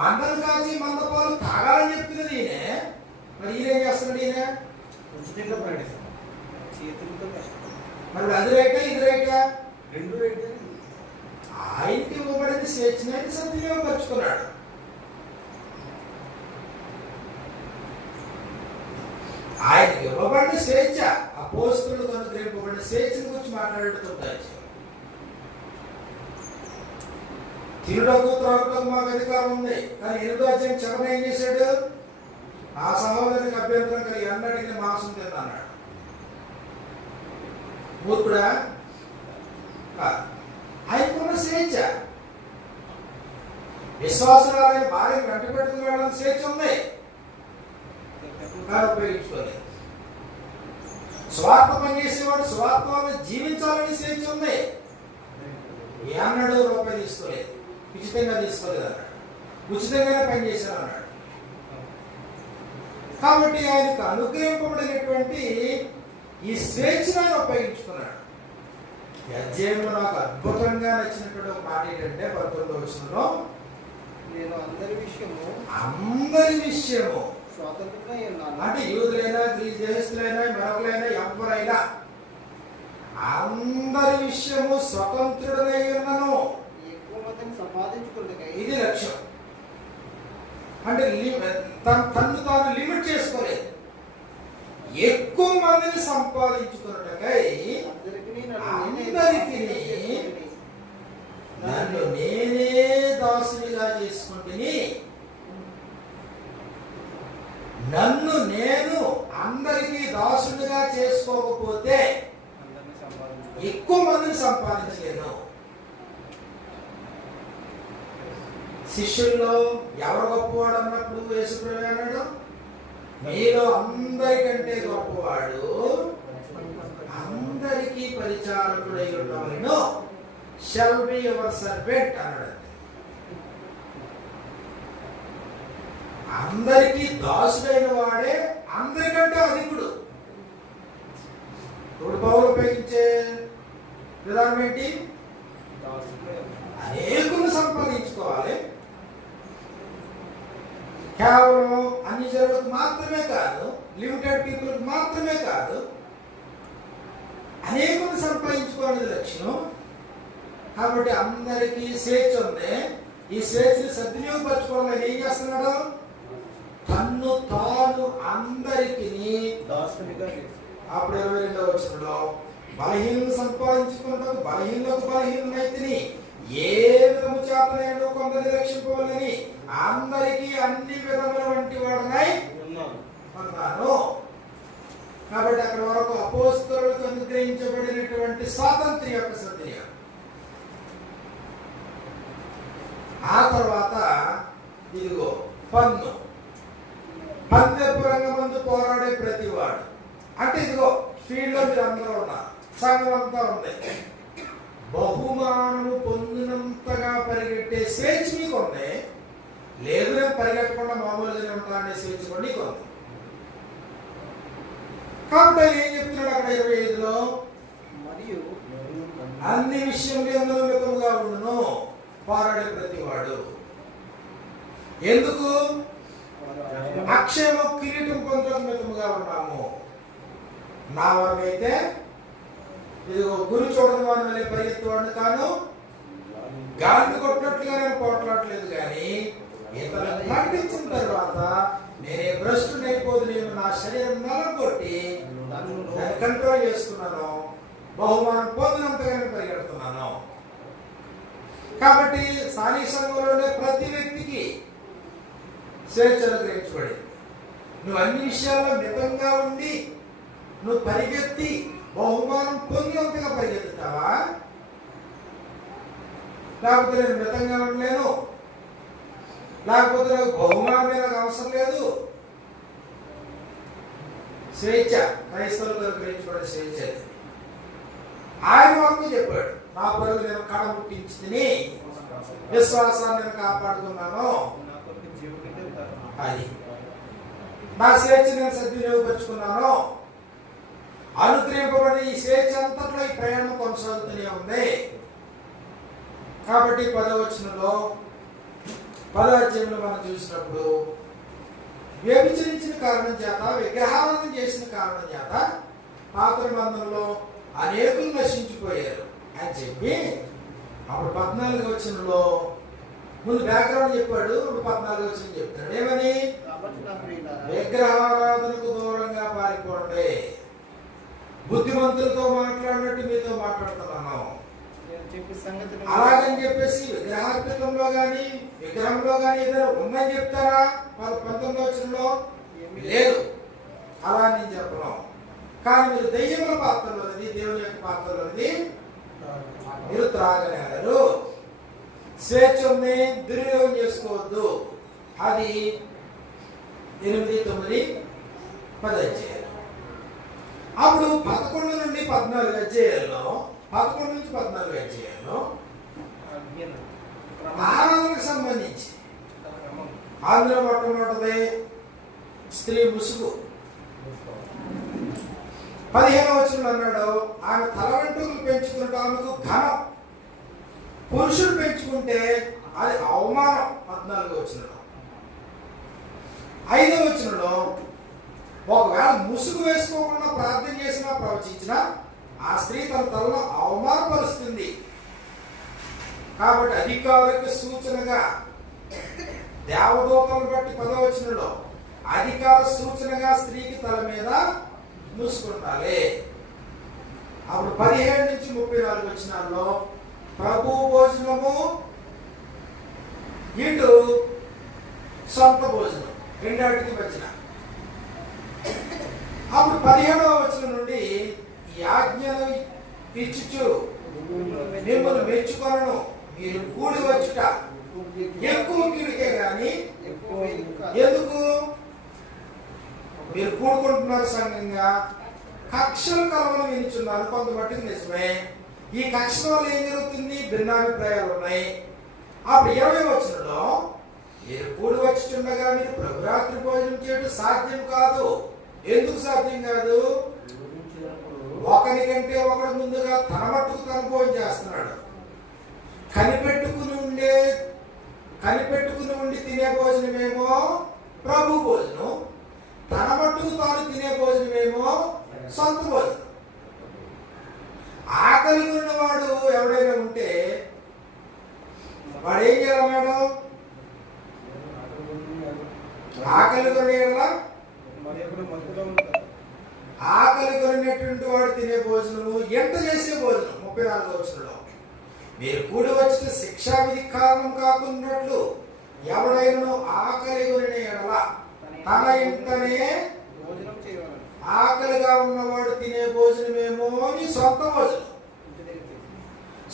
మందలు కాచి మందపాలు తాగాలని చెప్తున్నది ఈయనే. మరి ఈయనేం చేస్తున్నాడు? ఈయన ఉచితంగా ప్రకటిస్తాడు. మరి అది రైటా ఇది రైటా? రెండు రైటే. ఆయనకి ఇవ్వబడిన స్వేచ్ఛని సద్వినియోగపరుచుకున్నాడు. ఆయనకి ఇవ్వబడిన స్వేచ్ఛ, అపోస్తలులకు అనుగ్రహింపబడిన స్వేచ్ఛను గురించి మాట్లాడుతుంటాయి. తిరుడకు త్రాగుటకు మాకు అధికారం ఉంది. కానీ 8వ అధ్యాయం చివరన ఏం చేశాడు? ఆ సహోదరునికి అభ్యంతరం కలిగి అన్నడిగిన మాంసం తిన్నాడు. మూర్ఖుడా? ఆయనకున్న స్వేచ్ఛ. విశ్వాసురాలైన భార్యను వెంట పెట్టుకుని వెళ్ళడం స్వేచ్ఛ ఉంది. కానీ ఉపయోగించుకోలేదు. స్వార్థ పనిచేసేవాడు స్వార్థ వల్ల జీవించాలని స్వేచ్ఛ ఉంది. అన్నాడు రూపాయి తీసుకోలేదు, ఉచితంగా తీసుకోలేదు అన్నాడు, ఉచితంగానే పనిచేశాను అన్నాడు. కాబట్టి ఆయనకు అనుగ్రహింపబడినటువంటి ఈ స్వేచ్ఛను ఆయన ఉపయోగించుకున్నాడు. ఈ అధ్యాయంలో నాకు అద్భుతంగా నచ్చినటువంటి ఒక మాట ఏంటంటే 19వ వచనంలో, నేను అందరి విషయము స్వాతంత్రుడై ఉన్నాను. అంటే యూదులైనా గ్రీస్ దేశస్తులైనా మరొకలైనా ఎవరైనా అందరి విషయము స్వతంత్రుడై ఉన్నాను. ఎక్కువ మందిని సంపాదించుకుంటే ఇది లక్ష్యం. అంటే తను తాను లిమిట్ చేసుకోలేదు. ఎక్కువ మందిని సంపాదించుకున్నట్టుకై అందరికీ నన్ను నేనే దాసునిగా చేసుకుంటుని, నన్ను నేను అందరికీ దాసునిగా చేసుకోకపోతే ఎక్కువ మందిని సంపాదించలేను. శిష్యుల్లో ఎవరు గొప్పవాడు అన్నప్పుడు యేసుప్రభువు అన్నాడు, మీలో అందరికంటే గొప్పవాడు అందరికీ పరిచారకుడై ఉండవలెను, షల్ బి యువర్ సర్వెంట్ అన్నాడు. అందరికీ దాసుడైన వాడే అందరికంటే అధికుడు. ఇప్పుడు పౌలు ఉపయోగించే విధానం ఏంటి? అనేకులు సంపాదించుకోవాలి. కేవలం అన్ని జనులకు మాత్రమే కాదు, లిమిటెడ్ పీపుల్కి మాత్రమే కాదు, అనేకులు సంపాదించుకోవాలనేది లక్ష్యం. కాబట్టి అందరికీ స్వేచ్ఛ ఉంది. ఈ స్వేచ్ఛను సద్వినియోగపరచుకోవాలని ఏం చేస్తున్నాడు? తన్ను తాను అందరికీ దాసునిగా. అప్పుడు 22వ వచనంలో, బలహీనను సంపాదించుకున్నట్టు బలహీనకు బలహీనమైతిని, ఏ విధము చేతనైనా కొందరిని రక్షింపవాలని అందరికీ అన్ని విధముల వంటి వాడనై ఉన్నాను. కాబట్టి అక్కడ వరకు అపోస్తలులకు అనుగ్రహించబడినటువంటి స్వాతంత్ర్యం యొక్క సత్యం. ఆ తర్వాత ఇదిగో పన్ను, పందెపు రంగమందు పోరాడే ప్రతివాడు. అంటే ఇదిగో ఫీల్డ్ లో మీరు అందరూ ఉన్నారు, సంఘం అంతా ఉంది. బహుమానము పొందినంతగా పరిగెట్టే స్వేచ్ఛ మీకు ఉంది. లేదు నేను పరిగెట్టకుండా మామూలుగానే ఉంటాననే స్వేచ్ఛ కూడా నీకు ఉంది. కాబట్టి ఆయన ఏం చెప్తున్నాడు అక్కడ 25లో, మరియు అన్ని విషయంలో ఎందులో మితముగా ఉండును పోరాడే ప్రతివాడు. ఎందుకు? అక్షయము కిరీటం పొందడం మితముగా ఉన్నాము. నా వరకు అయితే ఇదిగో గురి చూడని వాడిని వెళ్ళి పరిగెత్తువాడిని కాను, గాలిని కొట్టినట్లుగా నేను పోట్లాడలేదు. కానీ ఇతరులు ప్రకటించిన తర్వాత నేనే భ్రష్టుని అయిపోదు, నేను నా శరీరం నలగొట్టి దాన్ని కంట్రోల్ చేసుకున్నాను, బహుమానం పొందినంతగా నేను పరిగెడుతున్నాను. కాబట్టి స్థానిక సంఘంలోనే ప్రతి వ్యక్తికి స్వేచ్ఛ అనుగ్రహించబడింది. నువ్వు అన్ని విషయాల్లో మితంగా ఉండి నువ్వు పరిగెత్తి బహుమానం పొందినంతగా పరిగెత్తుతావా? లేకపోతే నేను మితంగా ఉండలేను, లేకపోతే నాకు బహుమానమే నాకు అవసరం లేదు. స్వేచ్ఛ క్రైస్తవులకు అనుగ్రహించబడే స్వేచ్ఛ. ఆయన వరకు చెప్పాడు, నా పరుగు నేను కడముట్టించుకుని విశ్వాసాన్ని నేను కాపాడుకున్నాను. అది నా స్వేచ్ఛ నేను సద్వినియోగపరుచుకున్నాను. అనుగ్రహింపబడిన ఈ స్వేచ్ఛ అంతట్లో ఈ ప్రయాణం కొనసాగుతూనే ఉంది. కాబట్టి 10వ వచనంలో 10వ అధ్యాయంలో మనం చూసినప్పుడు, వ్యభిచరించిన కారణం చేత, విగ్రహారాధన చేసిన కారణం చేత పాత నిబంధనలో అనేకులు నశించిపోయారు అని చెప్పి అప్పుడు 14వ వచనంలో ముందు బ్యాక్గ్రౌండ్ చెప్పాడు. ఇప్పుడు 14వ వచనం చెప్తాడు ఏమని? విగ్రహారాధనకు దూరంగా పారిపోండి. బుద్ధిమంతులతో మాట్లాడినట్టు మీతో మాట్లాడుతున్నాను. అలాగని చెప్పేసి విగ్రహార్పితంలో గాని విగ్రహంలో గాని ఏదైనా ఉందని చెప్తారా? 19వ వచనంలో లేదు, అలా నేను చెప్పను. కానీ మీరు దెయ్యముల పాత్రలోనిది, దేవుని యొక్క పాత్రలోనిది మీరు త్రాగలేరు. స్వేచ్ఛ ఉంది, దుర్వినియోగం చేసుకోవద్దు. అది 8, 9 10 అధ్యాయాలు. అప్పుడు 11 నుండి 14 అధ్యాయాల్లో 11 నుంచి 14 అధ్యాయాల్లో ఆరాధనకు సంబంధించి అందులో మొట్టమొదటిది స్త్రీ ముసుగు. 15వ వచనంలో అన్నాడు, ఆమె తల వెంట్రుకలు పెంచుకుంటే ఆమెకు ఘనం, పురుషుడు పెంచుకుంటే అది అవమానం. 14వ వచనంలో. 5వ వచనంలో ఒకవేళ ముసుగు వేసుకోకుండా ప్రార్థన చేసినా ప్రవచించినా ఆ స్త్రీ తన తలలో అవమానపరుస్తుంది. కాబట్టి అధికారులకు సూచనగా దేవదూతలను బట్టి 10వ వచనంలో అధికార సూచనగా స్త్రీకి తల మీద మూసుకుంటాలి. అప్పుడు 17 నుంచి 34 వచనాల్లో ప్రభు భోజనము, ఇటు సొంత భోజనం, రెండాటికి మధ్యన. అప్పుడు 17వ వచనం నుండి ఈ ఆజ్ఞను ఇచ్చుచు మిమ్మల్ని మెచ్చుకొనను, మీరు కూడి వచ్చుట ఎక్కువ కీడుకే గాని ఎందుకు మీరు కూడుకుంటున్నారు సంఘంగా కక్షలు కలవని వినిచున్నారు. కొంత మట్టుకు నిజమే. ఈ కక్షల వల్ల ఏం జరుగుతుంది? భిన్నాభిప్రాయాలు ఉన్నాయి. అప్పుడు 20వ వచనంలో మీరు కూడి వచ్చుచుండగా మీరు ప్రభురాత్రి భోజనం చేయడం సాధ్యం కాదు. ఎందుకు సాధ్యం కాదు? ఒకరికంటే ఒకడు ముందుగా తన మట్టుకు తన భోజనం చేస్తున్నాడు. కనిపెట్టుకుని ఉండి తినే భోజనమేమో ప్రభు భోజనం, తన మట్టుకు తాను తినే భోజనమేమో సొంత భోజనం. ఆకలి ఉన్నవాడు ఎవడైనా ఉంటే వాడు ఏం చేయాలి మేడం? ఆకలి కొనేలా ఆకలి కొనేటువంటి వాడు తినే భోజనము ఎంత చేసే భోజనం. 34వ వచనంలో మీరు కూడి వచ్చిన శిక్షా విధి కారణం కాకున్నట్లు ఎవడైనా ఆకలి కొనిన ఎడల తన ఇంటనే ఆకలిగా ఉన్నవాడు తినే భోజనమేమో నీ సొంత భోజనం.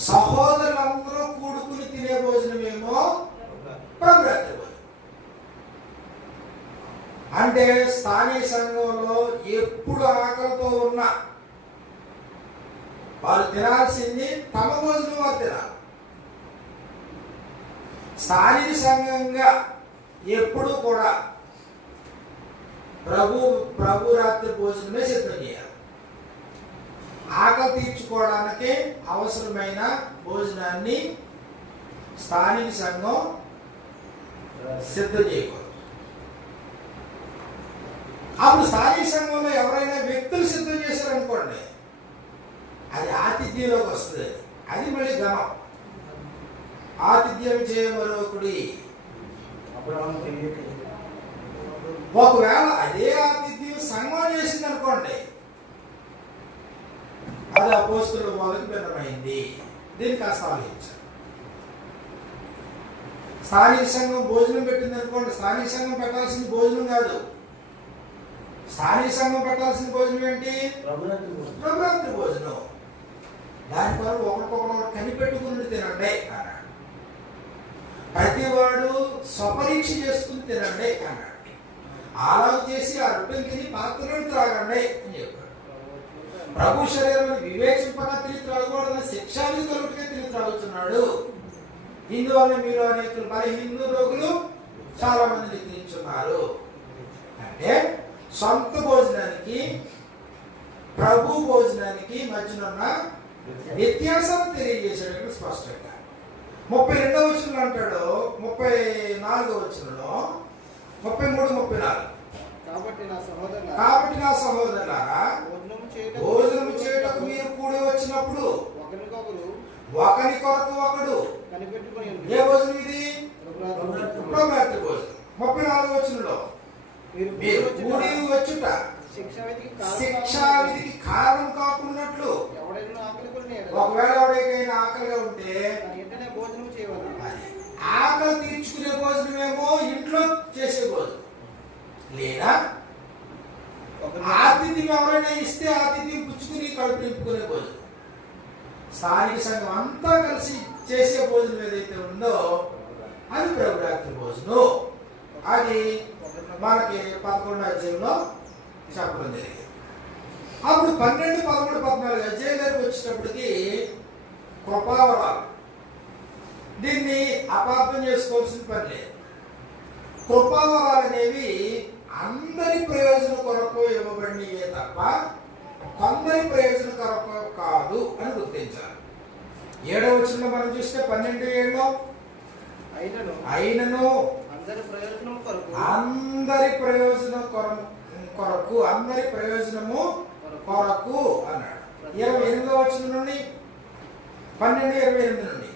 సహోదరులందరూ కూడుకుని తినే భోజనమేమో ప్రభురాత్రి భోజనం. అంటే స్థానిక సంఘంలో ఎప్పుడు ఆకలితో ఉన్నా వారు తినాల్సింది తమ భోజనం వారు తినాలి. స్థానిక సంఘంగా ఎప్పుడు కూడా ప్రభు రాత్రి భోజనమే సిద్ధం చేయాలి. ఆకలి తీర్చుకోవడానికి అవసరమైన భోజనాన్ని స్థానిక సంఘం సిద్ధం చేయకూడదు. అప్పుడు స్థానిక సంఘంలో ఎవరైనా వ్యక్తులు సిద్ధం చేశారనుకోండి, అది ఆతిథ్యంలోకి వస్తుంది. అది మళ్ళీ ఘనం. ఆతిథ్యం చేయమరొకడి. ఒకవేళ అదే ఆతిథ్యం సంఘం చేసింది అనుకోండి, అది అపోస్తలుల బోధకు భిన్నమైంది. దీన్ని కాస్త ఆలోచించాలి. స్థానిక సంఘం భోజనం పెట్టింది అనుకోండి, స్థానిక సంఘం పెట్టాల్సిన భోజనం కాదు. స్థానిక సంఘం పెట్టాల్సిన భోజనం ఏంటి? ప్రభురాత్రి భోజనం. దాని కొరకు ఒకరికొకరు కనిపెట్టుకుని తినండి అన్నాడు. ప్రతివాడు స్వపరీక్ష చేసుకుని తినండి అన్నాడు. అలా చేసి ఆ రొట్టెలు తిని పాత్రలను త్రాగండి అని చెప్పాడు. ప్రభు శరీరాన్ని వివేచింపగా తిరిగి త్రాగకూడదని శిక్షాన్ని కలుగుగా తిరిగి త్రాగుతున్నాడు. ఇందువల్ల మీరు అనేక బలహీన రోగులు చాలా మంది నిద్రించున్నారు. అంటే సొంత భోజనానికి ప్రభు భోజనానికి మధ్యనున్న వ్యత్యాసం తెలియజేసేటప్పుడు స్పష్టంగా 32వ వచనంలో అంటాడు. 34వ వచనంలో 33, 34 కాబట్టి నా సహోదరులారా భోజనము చేయటకు మీరు కూడి వచ్చినప్పుడు ఒకరి కొరకు ఒకడు ఏ భోజనం ఇది? ప్రభురాత్రి భోజనం. 34వ వచనంలో మీరు కూడి వచ్చుట శిక్షావిధికి కారణం కాకున్నట్లు ఒకవేళ ఎవరికైనా ఆకలిగా ఉంటే ఆకలి తీర్చుకునే భోజనమేమో ఇంట్లో చేసే భోజనం, లేదా ఆతిథ్యం ఎవరైనా ఇస్తే ఆతిథ్యం పుచ్చుకుని కడుపు నింపుకునే భోజనం. స్థానిక సంఘం అంతా కలిసి చేసే భోజనం ఏదైతే ఉందో అది ప్రభురాత్రి భోజనం. అది మనకి 11వ అధ్యాయంలో చెప్పడం జరిగింది. అప్పుడు 12, 13, 14 అధ్యాయం దగ్గరికి వచ్చేటప్పటికి కృపావరాలు, దీన్ని అపార్థం చేసుకోవాల్సిన పని లేదు. కృపావరాలు అనేవి అందరి ప్రయోజనం కొరకు ఇవ్వబడినవే తప్ప కొందరి ప్రయోజనం కొరకు కాదు అని గుర్తించాలి. 7వ వచనంలో మనం చూస్తే 12:7 అయినను అందరి ప్రయోజనం కొరకు అందరి ప్రయోజనము కొరకు అన్నాడు. 28వ వచనం నుండి 12:28 నుండి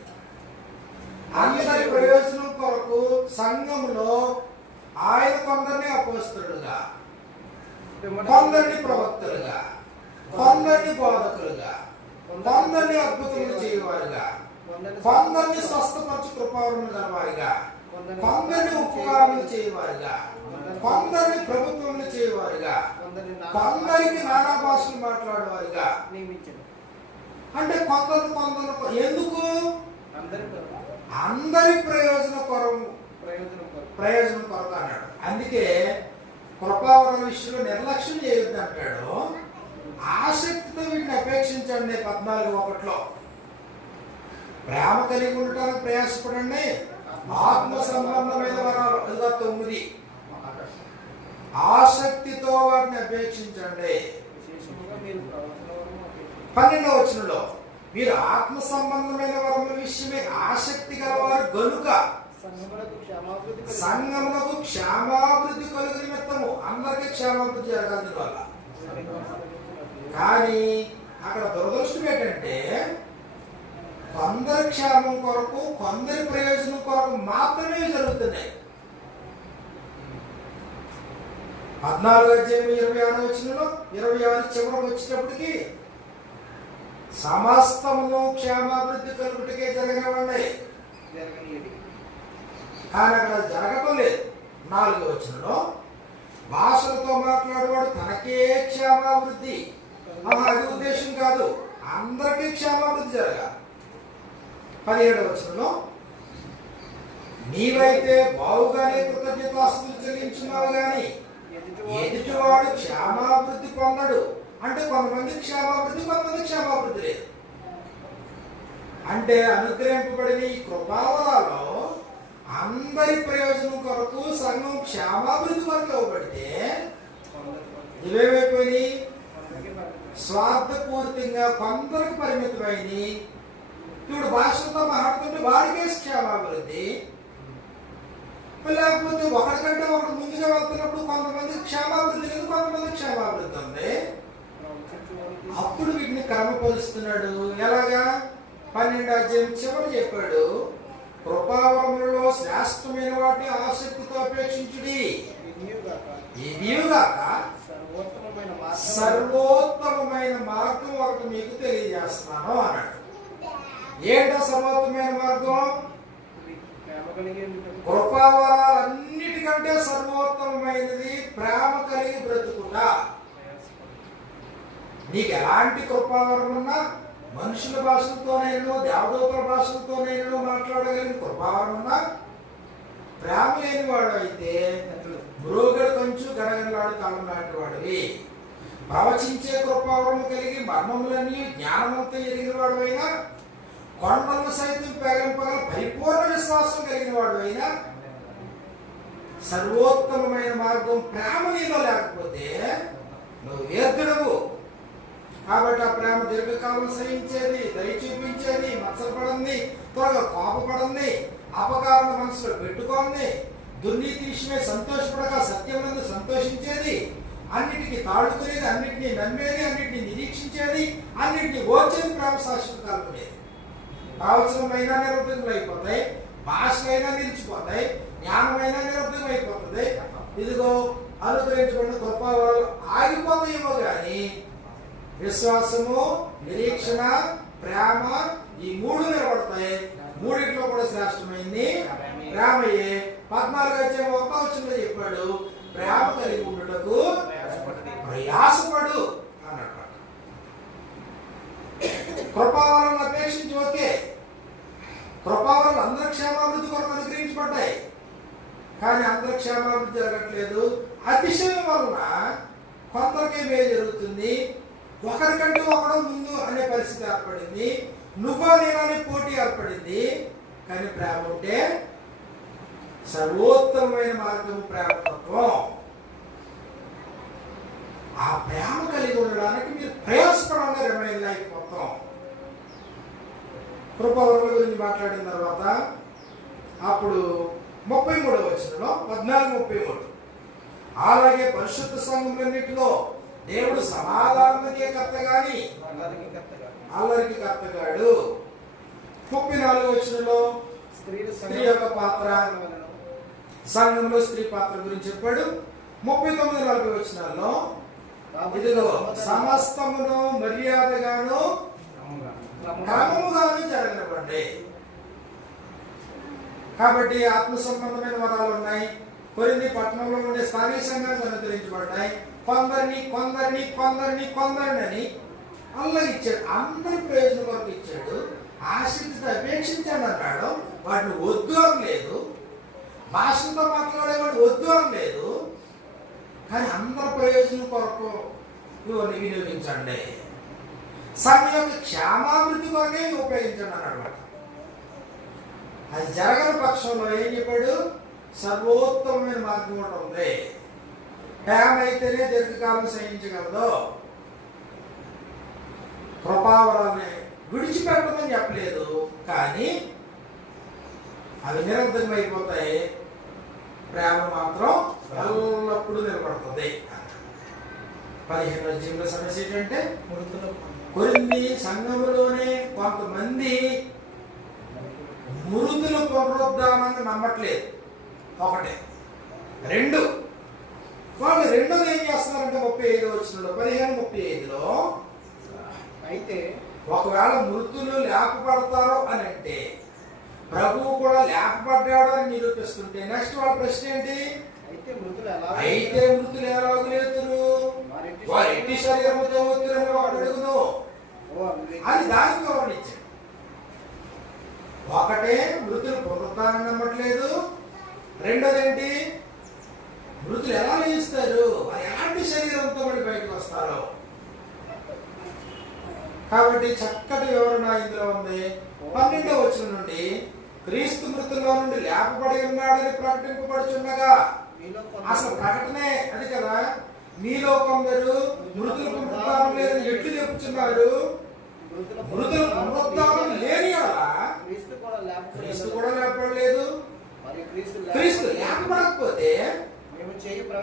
అందరి ప్రయోజనం కొరకు సంఘములో ఆయన కొందరిని అపోస్తలుగా, కొందరిని ప్రవక్తలుగా, కొందరిని బోధకులుగా, కొందరిని అద్భుతములు చేయవారుగా, కొందరిని స్వస్థపరచు కృపావరములు గలవారిగా, కొందరిని ఉపకారములు చేయవారుగా, కొందరిని ప్రభుత్వములు చేయవారుగా, కొందరికి నానా భాషలు మాట్లాడేవారుగా నియమించారు. అంటే కొందరు ఎందుకు? అందరి ప్రయోజనం కొరకు అన్నాడు. అందుకే కృపావరం విషయంలో నిర్లక్ష్యం చేయొద్దు అంటాడు. ఆసక్తితో వీటిని అపేక్షించండి. 14:1 ప్రేమ కలిగి ఉండటానికి ప్రయాసపడండి. ఆత్మ సంబంధమైన వరాలు 9 ఆసక్తితో వాటిని అపేక్షించండి. 12వ వచనంలో మీరు ఆత్మ సంబంధమైన వరముల విషయమే ఆసక్తి గలవారు గనుక సంఘమునకు క్షేమాభివృద్ధి కలుగు నిమిత్తము, అందరికీ క్షేమాభివృద్ధి జరగాలి వల్ల. కానీ అక్కడ దురదృష్టం ఏంటంటే కొందరి క్షేమం కొరకు, కొందరి ప్రయోజనం కొరకు మాత్రమే జరుగుతున్నాయి. 14వ అధ్యాయం 26వ వచనంలో 26 చివరకు వచ్చేటప్పటికి సమస్తమును క్షేమాభివృద్ధి కలుగుటకే జరగనివ్వండి, కానీ అక్కడ జరగటం లేదు. 4వ వచనంలో భాషలతో మాట్లాడేవాడు తనకే క్షేమాభివృద్ధి, అది ఉద్దేశం కాదు, అందరికీ క్షేమాభివృద్ధి జరగాలి. 17వ వచనంలో నీవైతే బావుగానే కృతజ్ఞతాస్తుతులు చెల్లించున్నావు గాని ఎదుటివాడు క్షేమాభివృద్ధి పొందడు. అంటే కొంతమంది క్షేమాభివృద్ధి, కొంతమంది క్షేమాభివృద్ధి లేదు. అంటే అనుగ్రహింపబడిన ఈ కృపావరాల్లో అందరి ప్రయోజనం కొరకు సంఘం క్షేమాభివృద్ధి కొరకు ఇవ్వబడితే ఇవేమైపోయి స్వార్థపూరితంగా కొందరికి పరిమితమైంది. ఇప్పుడు భాషలతో మాట్లాడుతుంటే వాడికే క్షేమాభివృద్ధి, లేకపోతే ఒకరికంటే ఒకటి ముందుగా వెళ్తున్నప్పుడు కొంతమంది క్షేమాభివృద్ధి లేదు, కొంతమంది క్షేమాభివృద్ధి ఉంది. అప్పుడు వీటిని క్రమపరుస్తున్నాడు. ఎలాగా? 12వ అధ్యాయం చివరి చెప్పాడు, కృపావరములలో శ్రేష్టమైన వాటిని ఆసక్తితో అపేక్షించుడి, ఇదియుగాక సర్వోత్తమమైన మార్గం ఒకటి మీకు తెలియజేస్తున్నాను అన్నాడు. ఏంటో సర్వోత్తమైన మార్గం? కృపావరాలన్నిటికంటే సర్వోత్తమైనది ప్రేమ కలిగి బ్రతుకుట. నీకు ఎలాంటి కృపావరం ఉన్నా, మనుషుల భాషలతోనైనా దేవదూతల భాషలతోనైనా మాట్లాడగలిగిన కృపావరం ఉన్నా, ప్రేమ లేని వాడు అయితే మృగడు కొంచెం గడగడలాడు కాలం లాంటి వాడివి. ప్రవచించే కృపావరం కలిగి మర్మములన్నీ జ్ఞానమంతా ఎరిగిన వాడు అయినా, కొండలను సైతం పెగలింపగల పరిపూర్ణ విశ్వాసం కలిగిన వాడు అయినా, సర్వోత్తమమైన మార్గం ప్రేమ నీలో లేకపోతే నువ్వు వ్యర్థుడవు. కాబట్టి ఆ ప్రేమ దీర్ఘకాలం సహించేది, దయ చూపించేది, మత్సరపడింది, త్వరగా కోపపడింది, అపకారం మనసులో పెట్టుకోండి, దుర్నీతి విషయమే సంతోషపడక సత్యమునందు సంతోషించేది, అన్నిటికీ తాడుకునేది, అన్నిటినీ నమ్మేది, అన్నిటినీ నిరీక్షించేది, అన్నిటినీ ఓర్చేది ప్రేమ శాశ్వత కాలం ఉండేది. ప్రవచనమైనా నిరర్థకం అయిపోతాయి, భాషలైనా నిలిచిపోతాయి, జ్ఞానమైనా నిరర్థకం అయిపోతుంది. ఇదిగో అనుగ్రహించబడిన కృపావరాలు ఆగిపోతాయేమో కానీ విశ్వాసము, నిరీక్షణ, ప్రేమ ఈ 3 నిలబడతాయి. 3 కూడా శ్రేష్టమైంది ప్రేమయే. 14వ అధ్యాయం 1వ వచనంలో చెప్పాడు, ప్రేమ కలిగి ఉండుటకు ప్రయాసపడు అన్నమాట. కృపావరాలను అపేక్షించి ఓకే, కృపావరాలు అందరి క్షేమాభివృద్ధి కొరకు అనుగ్రహించబడ్డాయి, కానీ అందరి క్షేమాభివృద్ధి జరగట్లేదు. అతిశయం వలన కొందరికి మేలు జరుగుతుంది, ఒకరికంటూ ఒకడు ముందు అనే పరిస్థితి ఏర్పడింది, నువ్వో నేననే పోటీ ఏర్పడింది. కానీ ప్రేమ ఉంటే సర్వోత్తమమైన మార్గము ప్రేమతత్వం. ఆ ప్రేమ కలిగి ఉండడానికి మీరు ప్రయాసపడండి. రిమైన్ లైఫ్ మొత్తం కృపవరముల గురించి మాట్లాడిన తర్వాత అప్పుడు 33వ వచనంలో 14:33 అలాగే పరిశుద్ధ సంఘములన్నిటిలో దేవుడు సమాధానముకే కర్త గాని అల్లరికి కర్తగాడు. 34వ వచనంలో స్త్రీ యొక్క పాత్ర, సంఘంలో స్త్రీ పాత్ర గురించి చెప్పాడు. 39-40 వచనాల్లో ఇదిగో సమస్తమును మర్యాదగాను క్రమముగాను జరగనివ్వండి. కాబట్టి ఆత్మ సంబంధమైన వరాలు ఉన్నాయి. కొరింథీ పట్టణంలో ఉండే స్థానిక సంఘాలు అనుగ్రహించబడ్డాయి. కొందరిని కొందరిని కొందరిని కొందరిని అని అల్లా ఇచ్చాడు. అందరి ప్రయోజనం కొరకు ఇచ్చాడు. ఆశించి అపేక్షించాడు అన్నాడు. వాటిని వద్దు అని లేదు. భాషలతో మాట్లాడేవాడు వద్దు అని లేదు. కానీ అందరి ప్రయోజనం కొరకు ఇవన్నీ వినియోగించండి. సంఘం యొక్క క్షేమాభివృద్ధి కొరకే ఉపయోగించండి అన్నమాట. అది జరగని పక్షంలో ఏం చెప్పాడు? సర్వోత్తమమైన మార్గం ఒకటి ఉంది. ప్రేమ అయితేనే దీర్ఘకాలం సహించగలదు. కృపావరాన్ని విడిచిపెట్టమని చెప్పలేదు, కానీ అవి నిరంతరం అయిపోతాయి. ప్రేమ మాత్రం ఎల్లప్పుడూ నిలబడుతుంది. 15వ అధ్యాయంలో సమస్య ఏంటంటే కొరింథీ సంఘములోనే కొంతమంది మృతుల పునరుద్ధానాన్ని నమ్మట్లేదు. ఒకటే. 2 వాళ్ళు రెండోది ఏం చేస్తున్నారంటే 35వ వచనంలో 15:35లో అయితే ఒకవేళ మృతులు లేపబడతారో అని అంటే ప్రభువు కూడా లేపబడ్డాడు అని నిరూపిస్తుంటే నెక్స్ట్ వాళ్ళ ప్రశ్న ఏంటి? అయితే మృతులు ఎలాగూ లేతురు, వారు ఎట్టి శరీరముతో ఒత్తురని వాడు అడుగును అని దానికి వివరించాడు. ఒకటే మృతులు పునరుద్ధానం నమ్మట్లేదు. రెండోది ఏంటి? మృతులు ఎలా లేస్తారు, వారు ఎలాంటి శరీరంతో మళ్ళీ బయటకు వస్తారు. కాబట్టి చక్కటి వివరణ ఇందులో ఉంది. 12వ వచనం నుండి క్రీస్తు మృతుల్లో నుండి లేపబడి ఉన్నాడని ప్రకటింపబడుచున్నగా, అసలు ప్రకటనే అది కదా. మీలో కొందరు మృతులు పునరుద్ధానం లేదని ఎట్లు చెప్పుచున్నారు. మృతులు పునరుద్ధానం లేని క్రీస్తు కూడా లేపబడలేదు. క్రీస్తు లేపబడకపోతే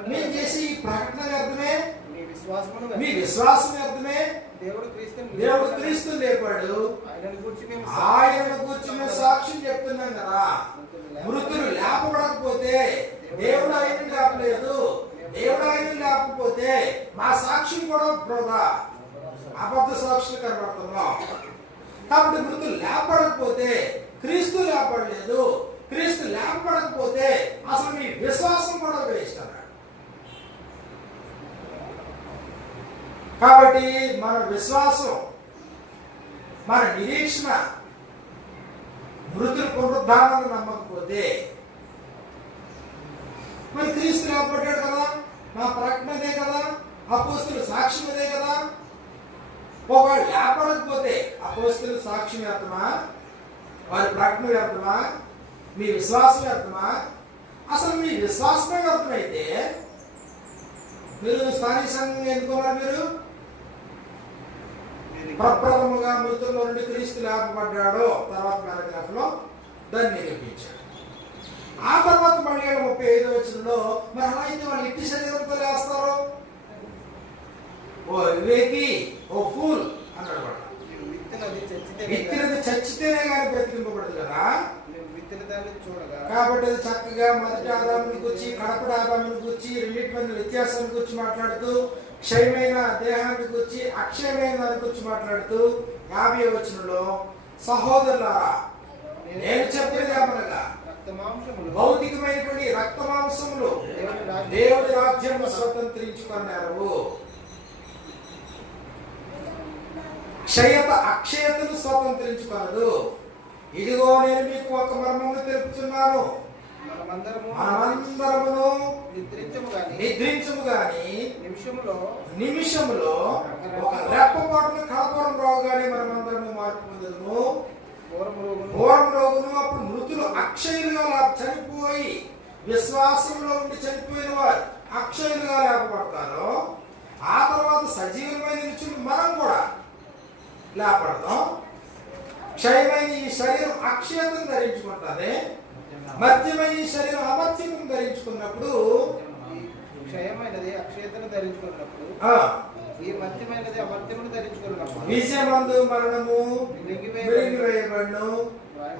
మేము చేసి ఈ ప్రకటన వ్యర్థమే, మీ విశ్వాసం వ్యర్థమే. దేవుడు క్రీస్తు లేపాడు. ఆయనను గురించి మేము సాక్ష్యం చెప్తున్నాం కదా. మృతులు లేపబడకపోతే దేవుడు ఆయనను లేపలేదు. దేవుడు ఆయనను లేకపోతే మా సాక్ష్యం కూడా వృధా, అబద్ధ సాక్షులు కనబడుతున్నాం. కాబట్టి మృతులు లేపబడకపోతే క్రీస్తు లేపడలేదు. క్రీస్తు లేపబడకపోతే అసలు మీ విశ్వాసం కూడా వేస్ట్ అన్నాడు. కాబట్టి మన విశ్వాసం, మన నిరీక్షణ మృతులు పునరుద్ధానాన్ని నమ్మకపోతే, మరి క్రీస్తు లేపబడ్డాడు కదా, నా ప్రకటన అదే కదా, అపోస్తుల సాక్ష్యం అదే కదా. ఒకవేళ లేపడకపోతే అపోస్తుల సాక్ష్యం వ్యర్థమా, వారి ప్రకటన వ్యర్థమా, మీ విశ్వాసం వ్యర్థమా? అసలు మీ విశ్వాసమే వ్యర్థమైతే మీరు స్థానిక సంఘం ఎన్నుకున్నారు. మీరు ప్రప్రథముగా మృతుల్లో నుండి క్రీస్తు లేపబడ్డాడు, తర్వాత పారాగ్రాఫ్ లో దాన్ని నిరూపించాడు. ఆ తర్వాత మళ్ళీ 35వ వచనంలో మరి అలా అయితే వాళ్ళు ఎట్టి శరీరంతో లేస్తారు, ఓ వివేకి, ఓ ఫూల్ అన్నాడు. విత్తినది చచ్చితేనే కానీ బ్రతికింపబడదు కదా. కాబట్టి అది చక్కగా మొదటి ఆదాముని గురించి, కడపటి ఆదాముని గురించి, రెండింటి మధ్య వ్యత్యాసాన్ని గురించి మాట్లాడుతూ, క్షయమైన దేహాన్ని గురించి, అక్షయమైన దాని గురించి మాట్లాడుతూ 50వ వచనంలో సహోదరులారా నేను చెప్పేది ఏమనగా భౌతికమైనటువంటి రక్త మాంసములు దేవుడి రాజ్యం స్వతంత్రించుకున్నారు, క్షయత అక్షయతను స్వతంత్రించుకోదు. ఇదిగో నేను మీకు ఒక మర్మమును తెలుపుతున్నాను, మనమందరమును నిద్రించము గాని నిమిషములో ఒక రెప్పపాటున కలపరం రావుగానే మనమందరము మార్పు పొందదుము. పూర్వం రోగును అప్పుడు మృతులు అక్షయులుగా చనిపోయి విశ్వాసంలో ఉండి చనిపోయిన వారు అక్షయులుగా లేపబడతారు. ఆ తర్వాత సజీవమైన నిత్యులు మనం కూడా లేపడతాం. క్షయమైన ఈ శరీరం అక్షయతను ధరించుకుంటుంది, మధ్యమైన ఈ శరీరం అమర్త్యతను ధరించుకున్నప్పుడు, క్షయమైనది అక్షయతను ధరించుకున్నప్పుడు, ఈ మధ్యమైనది అమర్త్యమును ధరించుకున్నప్పుడు విజయమందు మరణము మిరిగివేయబడును.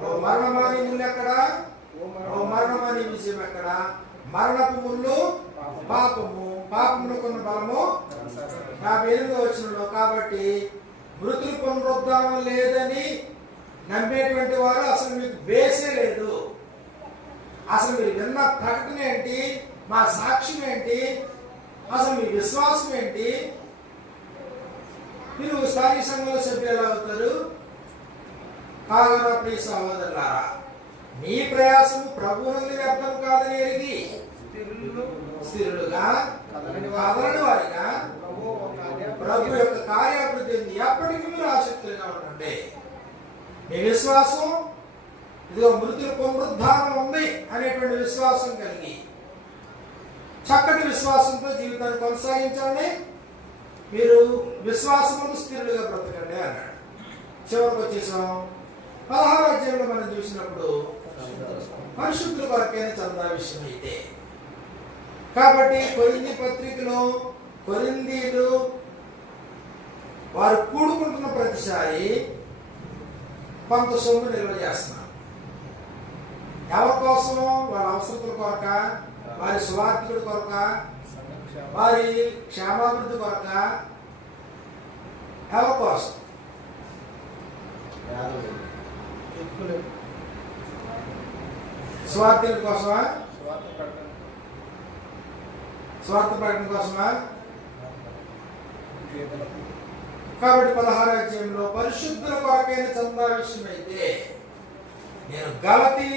ఓ మరణమాని ముళ్ళు ఎక్కడ? ఓ మరణమాని విజయం ఎక్కడ? మరణపు ముళ్ళు పాపము, పాపమునకున్న బలము 58వ వచనంలో. కాబట్టి మృతులు పునరుద్ధానం లేదని నమ్మేటువంటి వారు అసలు మీకు బేసే లేదు. అసలు మీరు విన్న ప్రకటన ఏంటి? మా సాక్ష్యం ఏంటి? అసలు మీ విశ్వాసం ఏంటి? మీరు స్థానిక సంఘంలో సభ్యులు ఎలా అవుతారు? కాగా ప్రియ సహోదరులారా, మీ ప్రయాసము ప్రభువునందు వ్యర్థం కాదని ఎరిగి స్థిరులుగా కదలని వారిగా ప్రభు యొక్క కార్యాభివృద్ధి ఎప్పటికీ మీరు ఆసక్తిగా ఉండండి. మీ విశ్వాసం ఇదిగో మృతుల పునరుద్ధానం ఉంది అనేటువంటి విశ్వాసం కలిగి చక్కటి విశ్వాసంతో జీవితాన్ని కొనసాగించండి. మీరు విశ్వాసమును స్థిరులుగా బ్రతకండి అన్నాడు. చివరికి వచ్చేసాం 16వ అధ్యాయంలో మనం చూసినప్పుడు పరిశుద్ధుల కొరకైన చందా విషయం అయితే. కాబట్టి కొరింథీ పత్రికలో కొరింథీలు వారు కూడుకుంటున్న ప్రతిసారి కొంత సొమ్ము నిల్వ చేస్తున్నారు. ఎవరి కోసం? వారి అవసరతల కొరక, వారి స్వార్థుల కొరక, వారి క్షేమాభివృద్ధి కొరక, ఎవరి కోసం? స్వార్థుల కోసమా? స్వార్థ ప్రకటన కోసమా? కాబట్టి 16వ అధ్యాయంలో పరిశుద్ధుల కొరకైన చందా విషయం అయితే నేను గలతీ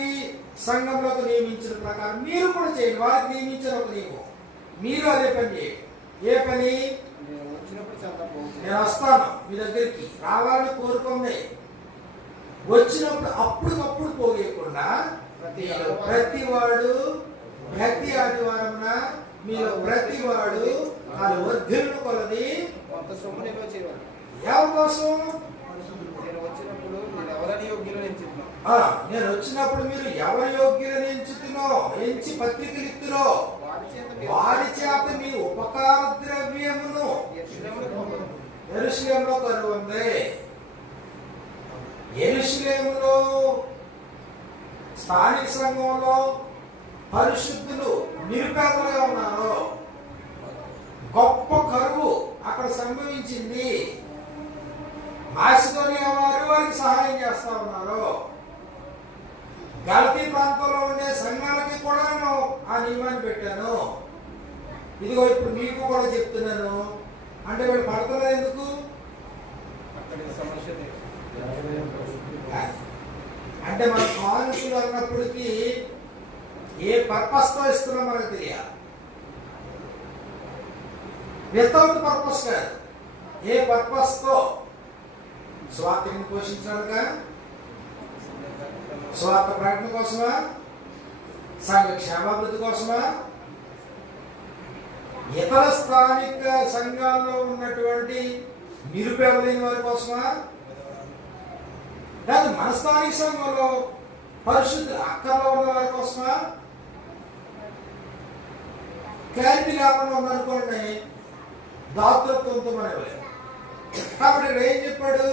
సంఘంలోకి నియమించిన ప్రకారం మీరు కూడా చేయండి. వారికి నియమించిన ఒక నియమం, మీరు అదే పని చేయండి. ఏ పని? నేను వస్తాను మీ దగ్గరికి, రావాలని కోరుకుంది. వచ్చినప్పుడు అప్పటికప్పుడు పోగేయకుండా ప్రతివాడు ప్రతి ఆదివారం మీలో ప్రతివాడు వాళ్ళు వర్ధిల్లు కొలది కొంత సొమ్ము నిల్వ చేయాలి. ఎవరి కోసం? నేను వచ్చినప్పుడు ఎవరి యోగ్యులను ఎంచుతున్నా. నేను వచ్చినప్పుడు మీరు ఎవరి యోగ్యులను ఎంచి పత్రికలు ఇస్తున్నో వారి చేత మీ ఉపకార ద్రవ్యమును యెరూషలేములో కరువు ఉంది. యెరూషలేములో స్థానిక సంఘంలో పరిశుద్ధులు నిరుపేదలుగా ఉన్నారు. గొప్ప కరువు అక్కడ సంభవించింది. మాసిదోనియా వారు వారికి సహాయం చేస్తా ఉన్నారు. గలతీ ప్రాంతంలో ఉండే సంఘాలకి కూడా నేను ఆ నియమాన్ని పెట్టాను. ఇదిగో ఇప్పుడు మీకు కూడా చెప్తున్నాను. అంటే వీళ్ళు పడుతున్నారు ఎందుకు? అంటే మన కానుకలు అన్నప్పటికీ ఏ పర్పస్తో ఇస్తున్నా మనకు తెలియాలి. వితౌట్ పర్పస్ కాదు, ఏ పర్పస్తో? స్వార్థను పోషించాలిగా, స్వార్థ ప్రకటన కోసమా, సంఘ క్షేమాభివృద్ధి కోసమా, ఇతర స్థానిక సంఘాల్లో ఉన్నటువంటి నిరుపేదలైన వారి కోసమా, లేదా మన స్థానిక సంఘంలో పరిశుద్ధ అక్కర్లో ఉన్న వారి కోసమా? క్లారిటీ లేకుండా ఉందనుకోండి, దాతృత్వంతో మనం ఇవ్వలేము. కాబట్టి ఇక్కడ ఏం చెప్పాడు?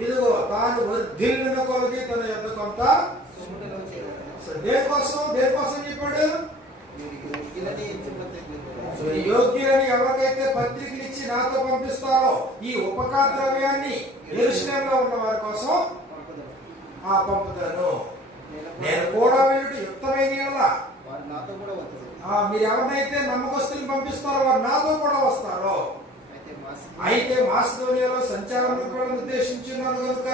ఇదిగో తాను వర్ధిల్లిన కొలది తన యొక్క కొంత దేనికోసం చెప్పాడు? యోగ్యులని ఎవరికైతే పత్రికలు ఇచ్చి నాతో పంపిస్తారో ఈ ఉపకార ద్రవ్యాన్ని యెరూషలేములో ఉన్న వారి కోసం పంపుతాను. నేను కూడా వెళ్ళి యుక్తమైన మీరు ఎవరినైతే నమ్మకస్తులు పంపిస్తారో వారు నాతో కూడా వస్తారు. అయితే మాసిదోనియాలో సంచారం ఉద్దేశించున్నాను కనుక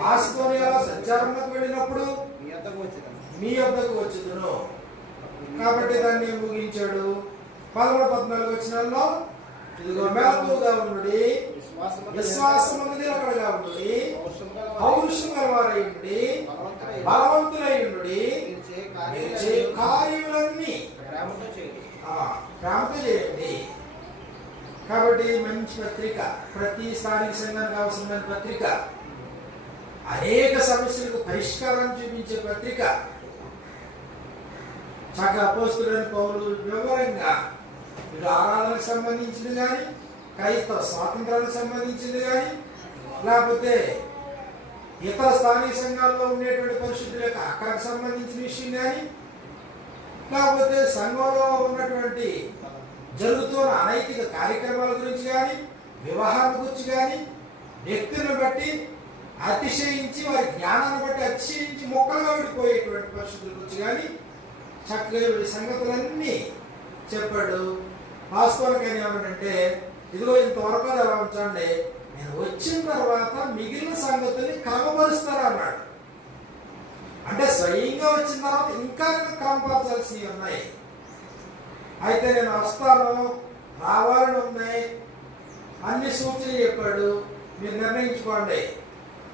మాసిదోనియాలో సంచారంలోకి వెళ్ళినప్పుడు మీ యొద్దకు వచ్చుదును. కాబట్టి దాన్ని ముగించాడు. 13-14 వచనాల్లో ఇదిగో మెలకువగా ఉండుడి, విశ్వాసమున్నది ఒకడుగా ఉండుడి, పౌరుషం గలవారై ఉండుడి, బలవంతులై ఉండుడి, మీరు చేయు కార్యములన్నీ ప్రేమతో చేయండి. కాబట్టి మంచి పత్రిక, ప్రతి స్థానిక సంఘానికి అవసరమైన పత్రిక, అనేక సమస్యలకు పరిష్కారం చూపించే పత్రిక. చక్కగా అపోస్తలుడైన పౌలు వివరంగా ఇటు ఆరాధనకు సంబంధించింది కానీ, క్రైస్తవ స్వాతంత్రానికి సంబంధించింది కానీ, లేకపోతే ఇతర స్థానిక సంఘాల్లో ఉండేటువంటి పరిశుద్ధుల యొక్క అక్కడికి సంబంధించిన విషయం కానీ, లేకపోతే సంఘంలో ఉన్నటువంటి జరుగుతున్న అనైతిక కార్యక్రమాల గురించి కానీ, వివాహాల గురించి కానీ, వ్యక్తులను బట్టి అతిశయించి వారి జ్ఞానాన్ని బట్టి అతిశయించి మొక్కలుగా విడిపోయేటువంటి పరిస్థితుల గురించి కానీ చక్కగా ఈ సంగతులన్నీ చెప్పాడు. వాస్తవానికి ఏమంటే ఇదిగో ఇంతవరకు ఎలా ఉంచండి, నేను వచ్చిన తర్వాత మిగిలిన సంగతుల్ని క్రమపరుస్తాను అన్నాడు. అంటే స్వయంగా వచ్చిన తర్వాత ఇంకా క్రమపరచాల్సినవి ఉన్నాయి. అయితే నేను వస్తాను, రావాలని ఉన్నాయి, అన్ని సూచనలు చెప్పాడు. మీరు నిర్ణయించుకోండి,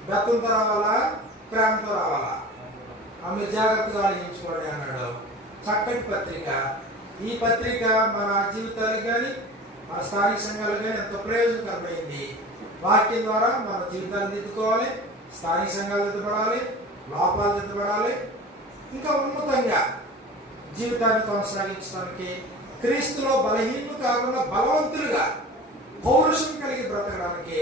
బెత్తంతో రావాలా, ప్రేమతో రావాలా, మీరు జాగ్రత్తగా ఆలోచించుకోండి అన్నాడు. చక్కటి పత్రిక. ఈ పత్రిక మన జీవితాలకు కానీ, మన స్థానిక సంఘాలకు కానీ ఎంతో ప్రయోజనకరమైంది. వాక్యం ద్వారా మన జీవితాన్ని దిద్దుకోవాలి, స్థానిక సంఘాలు దిద్దపడాలి, లోపాలు దిద్దపడాలి, ఇంకా ఉన్నతంగా జీవితాన్ని కొనసాగించడానికి, క్రీస్తులో బలహీనులు కాకుండా బలవంతులుగా పౌరుషం కలిగి బ్రతకడానికి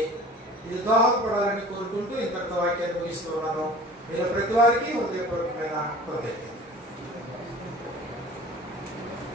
ఇది దోహదపడాలని కోరుకుంటూ ఇంతటితో వాక్యాన్ని ముగిస్తూ ఉన్నాను. మీరు ప్రతి వారికి హృదయపూర్వకమైన కృతజ్ఞతలు.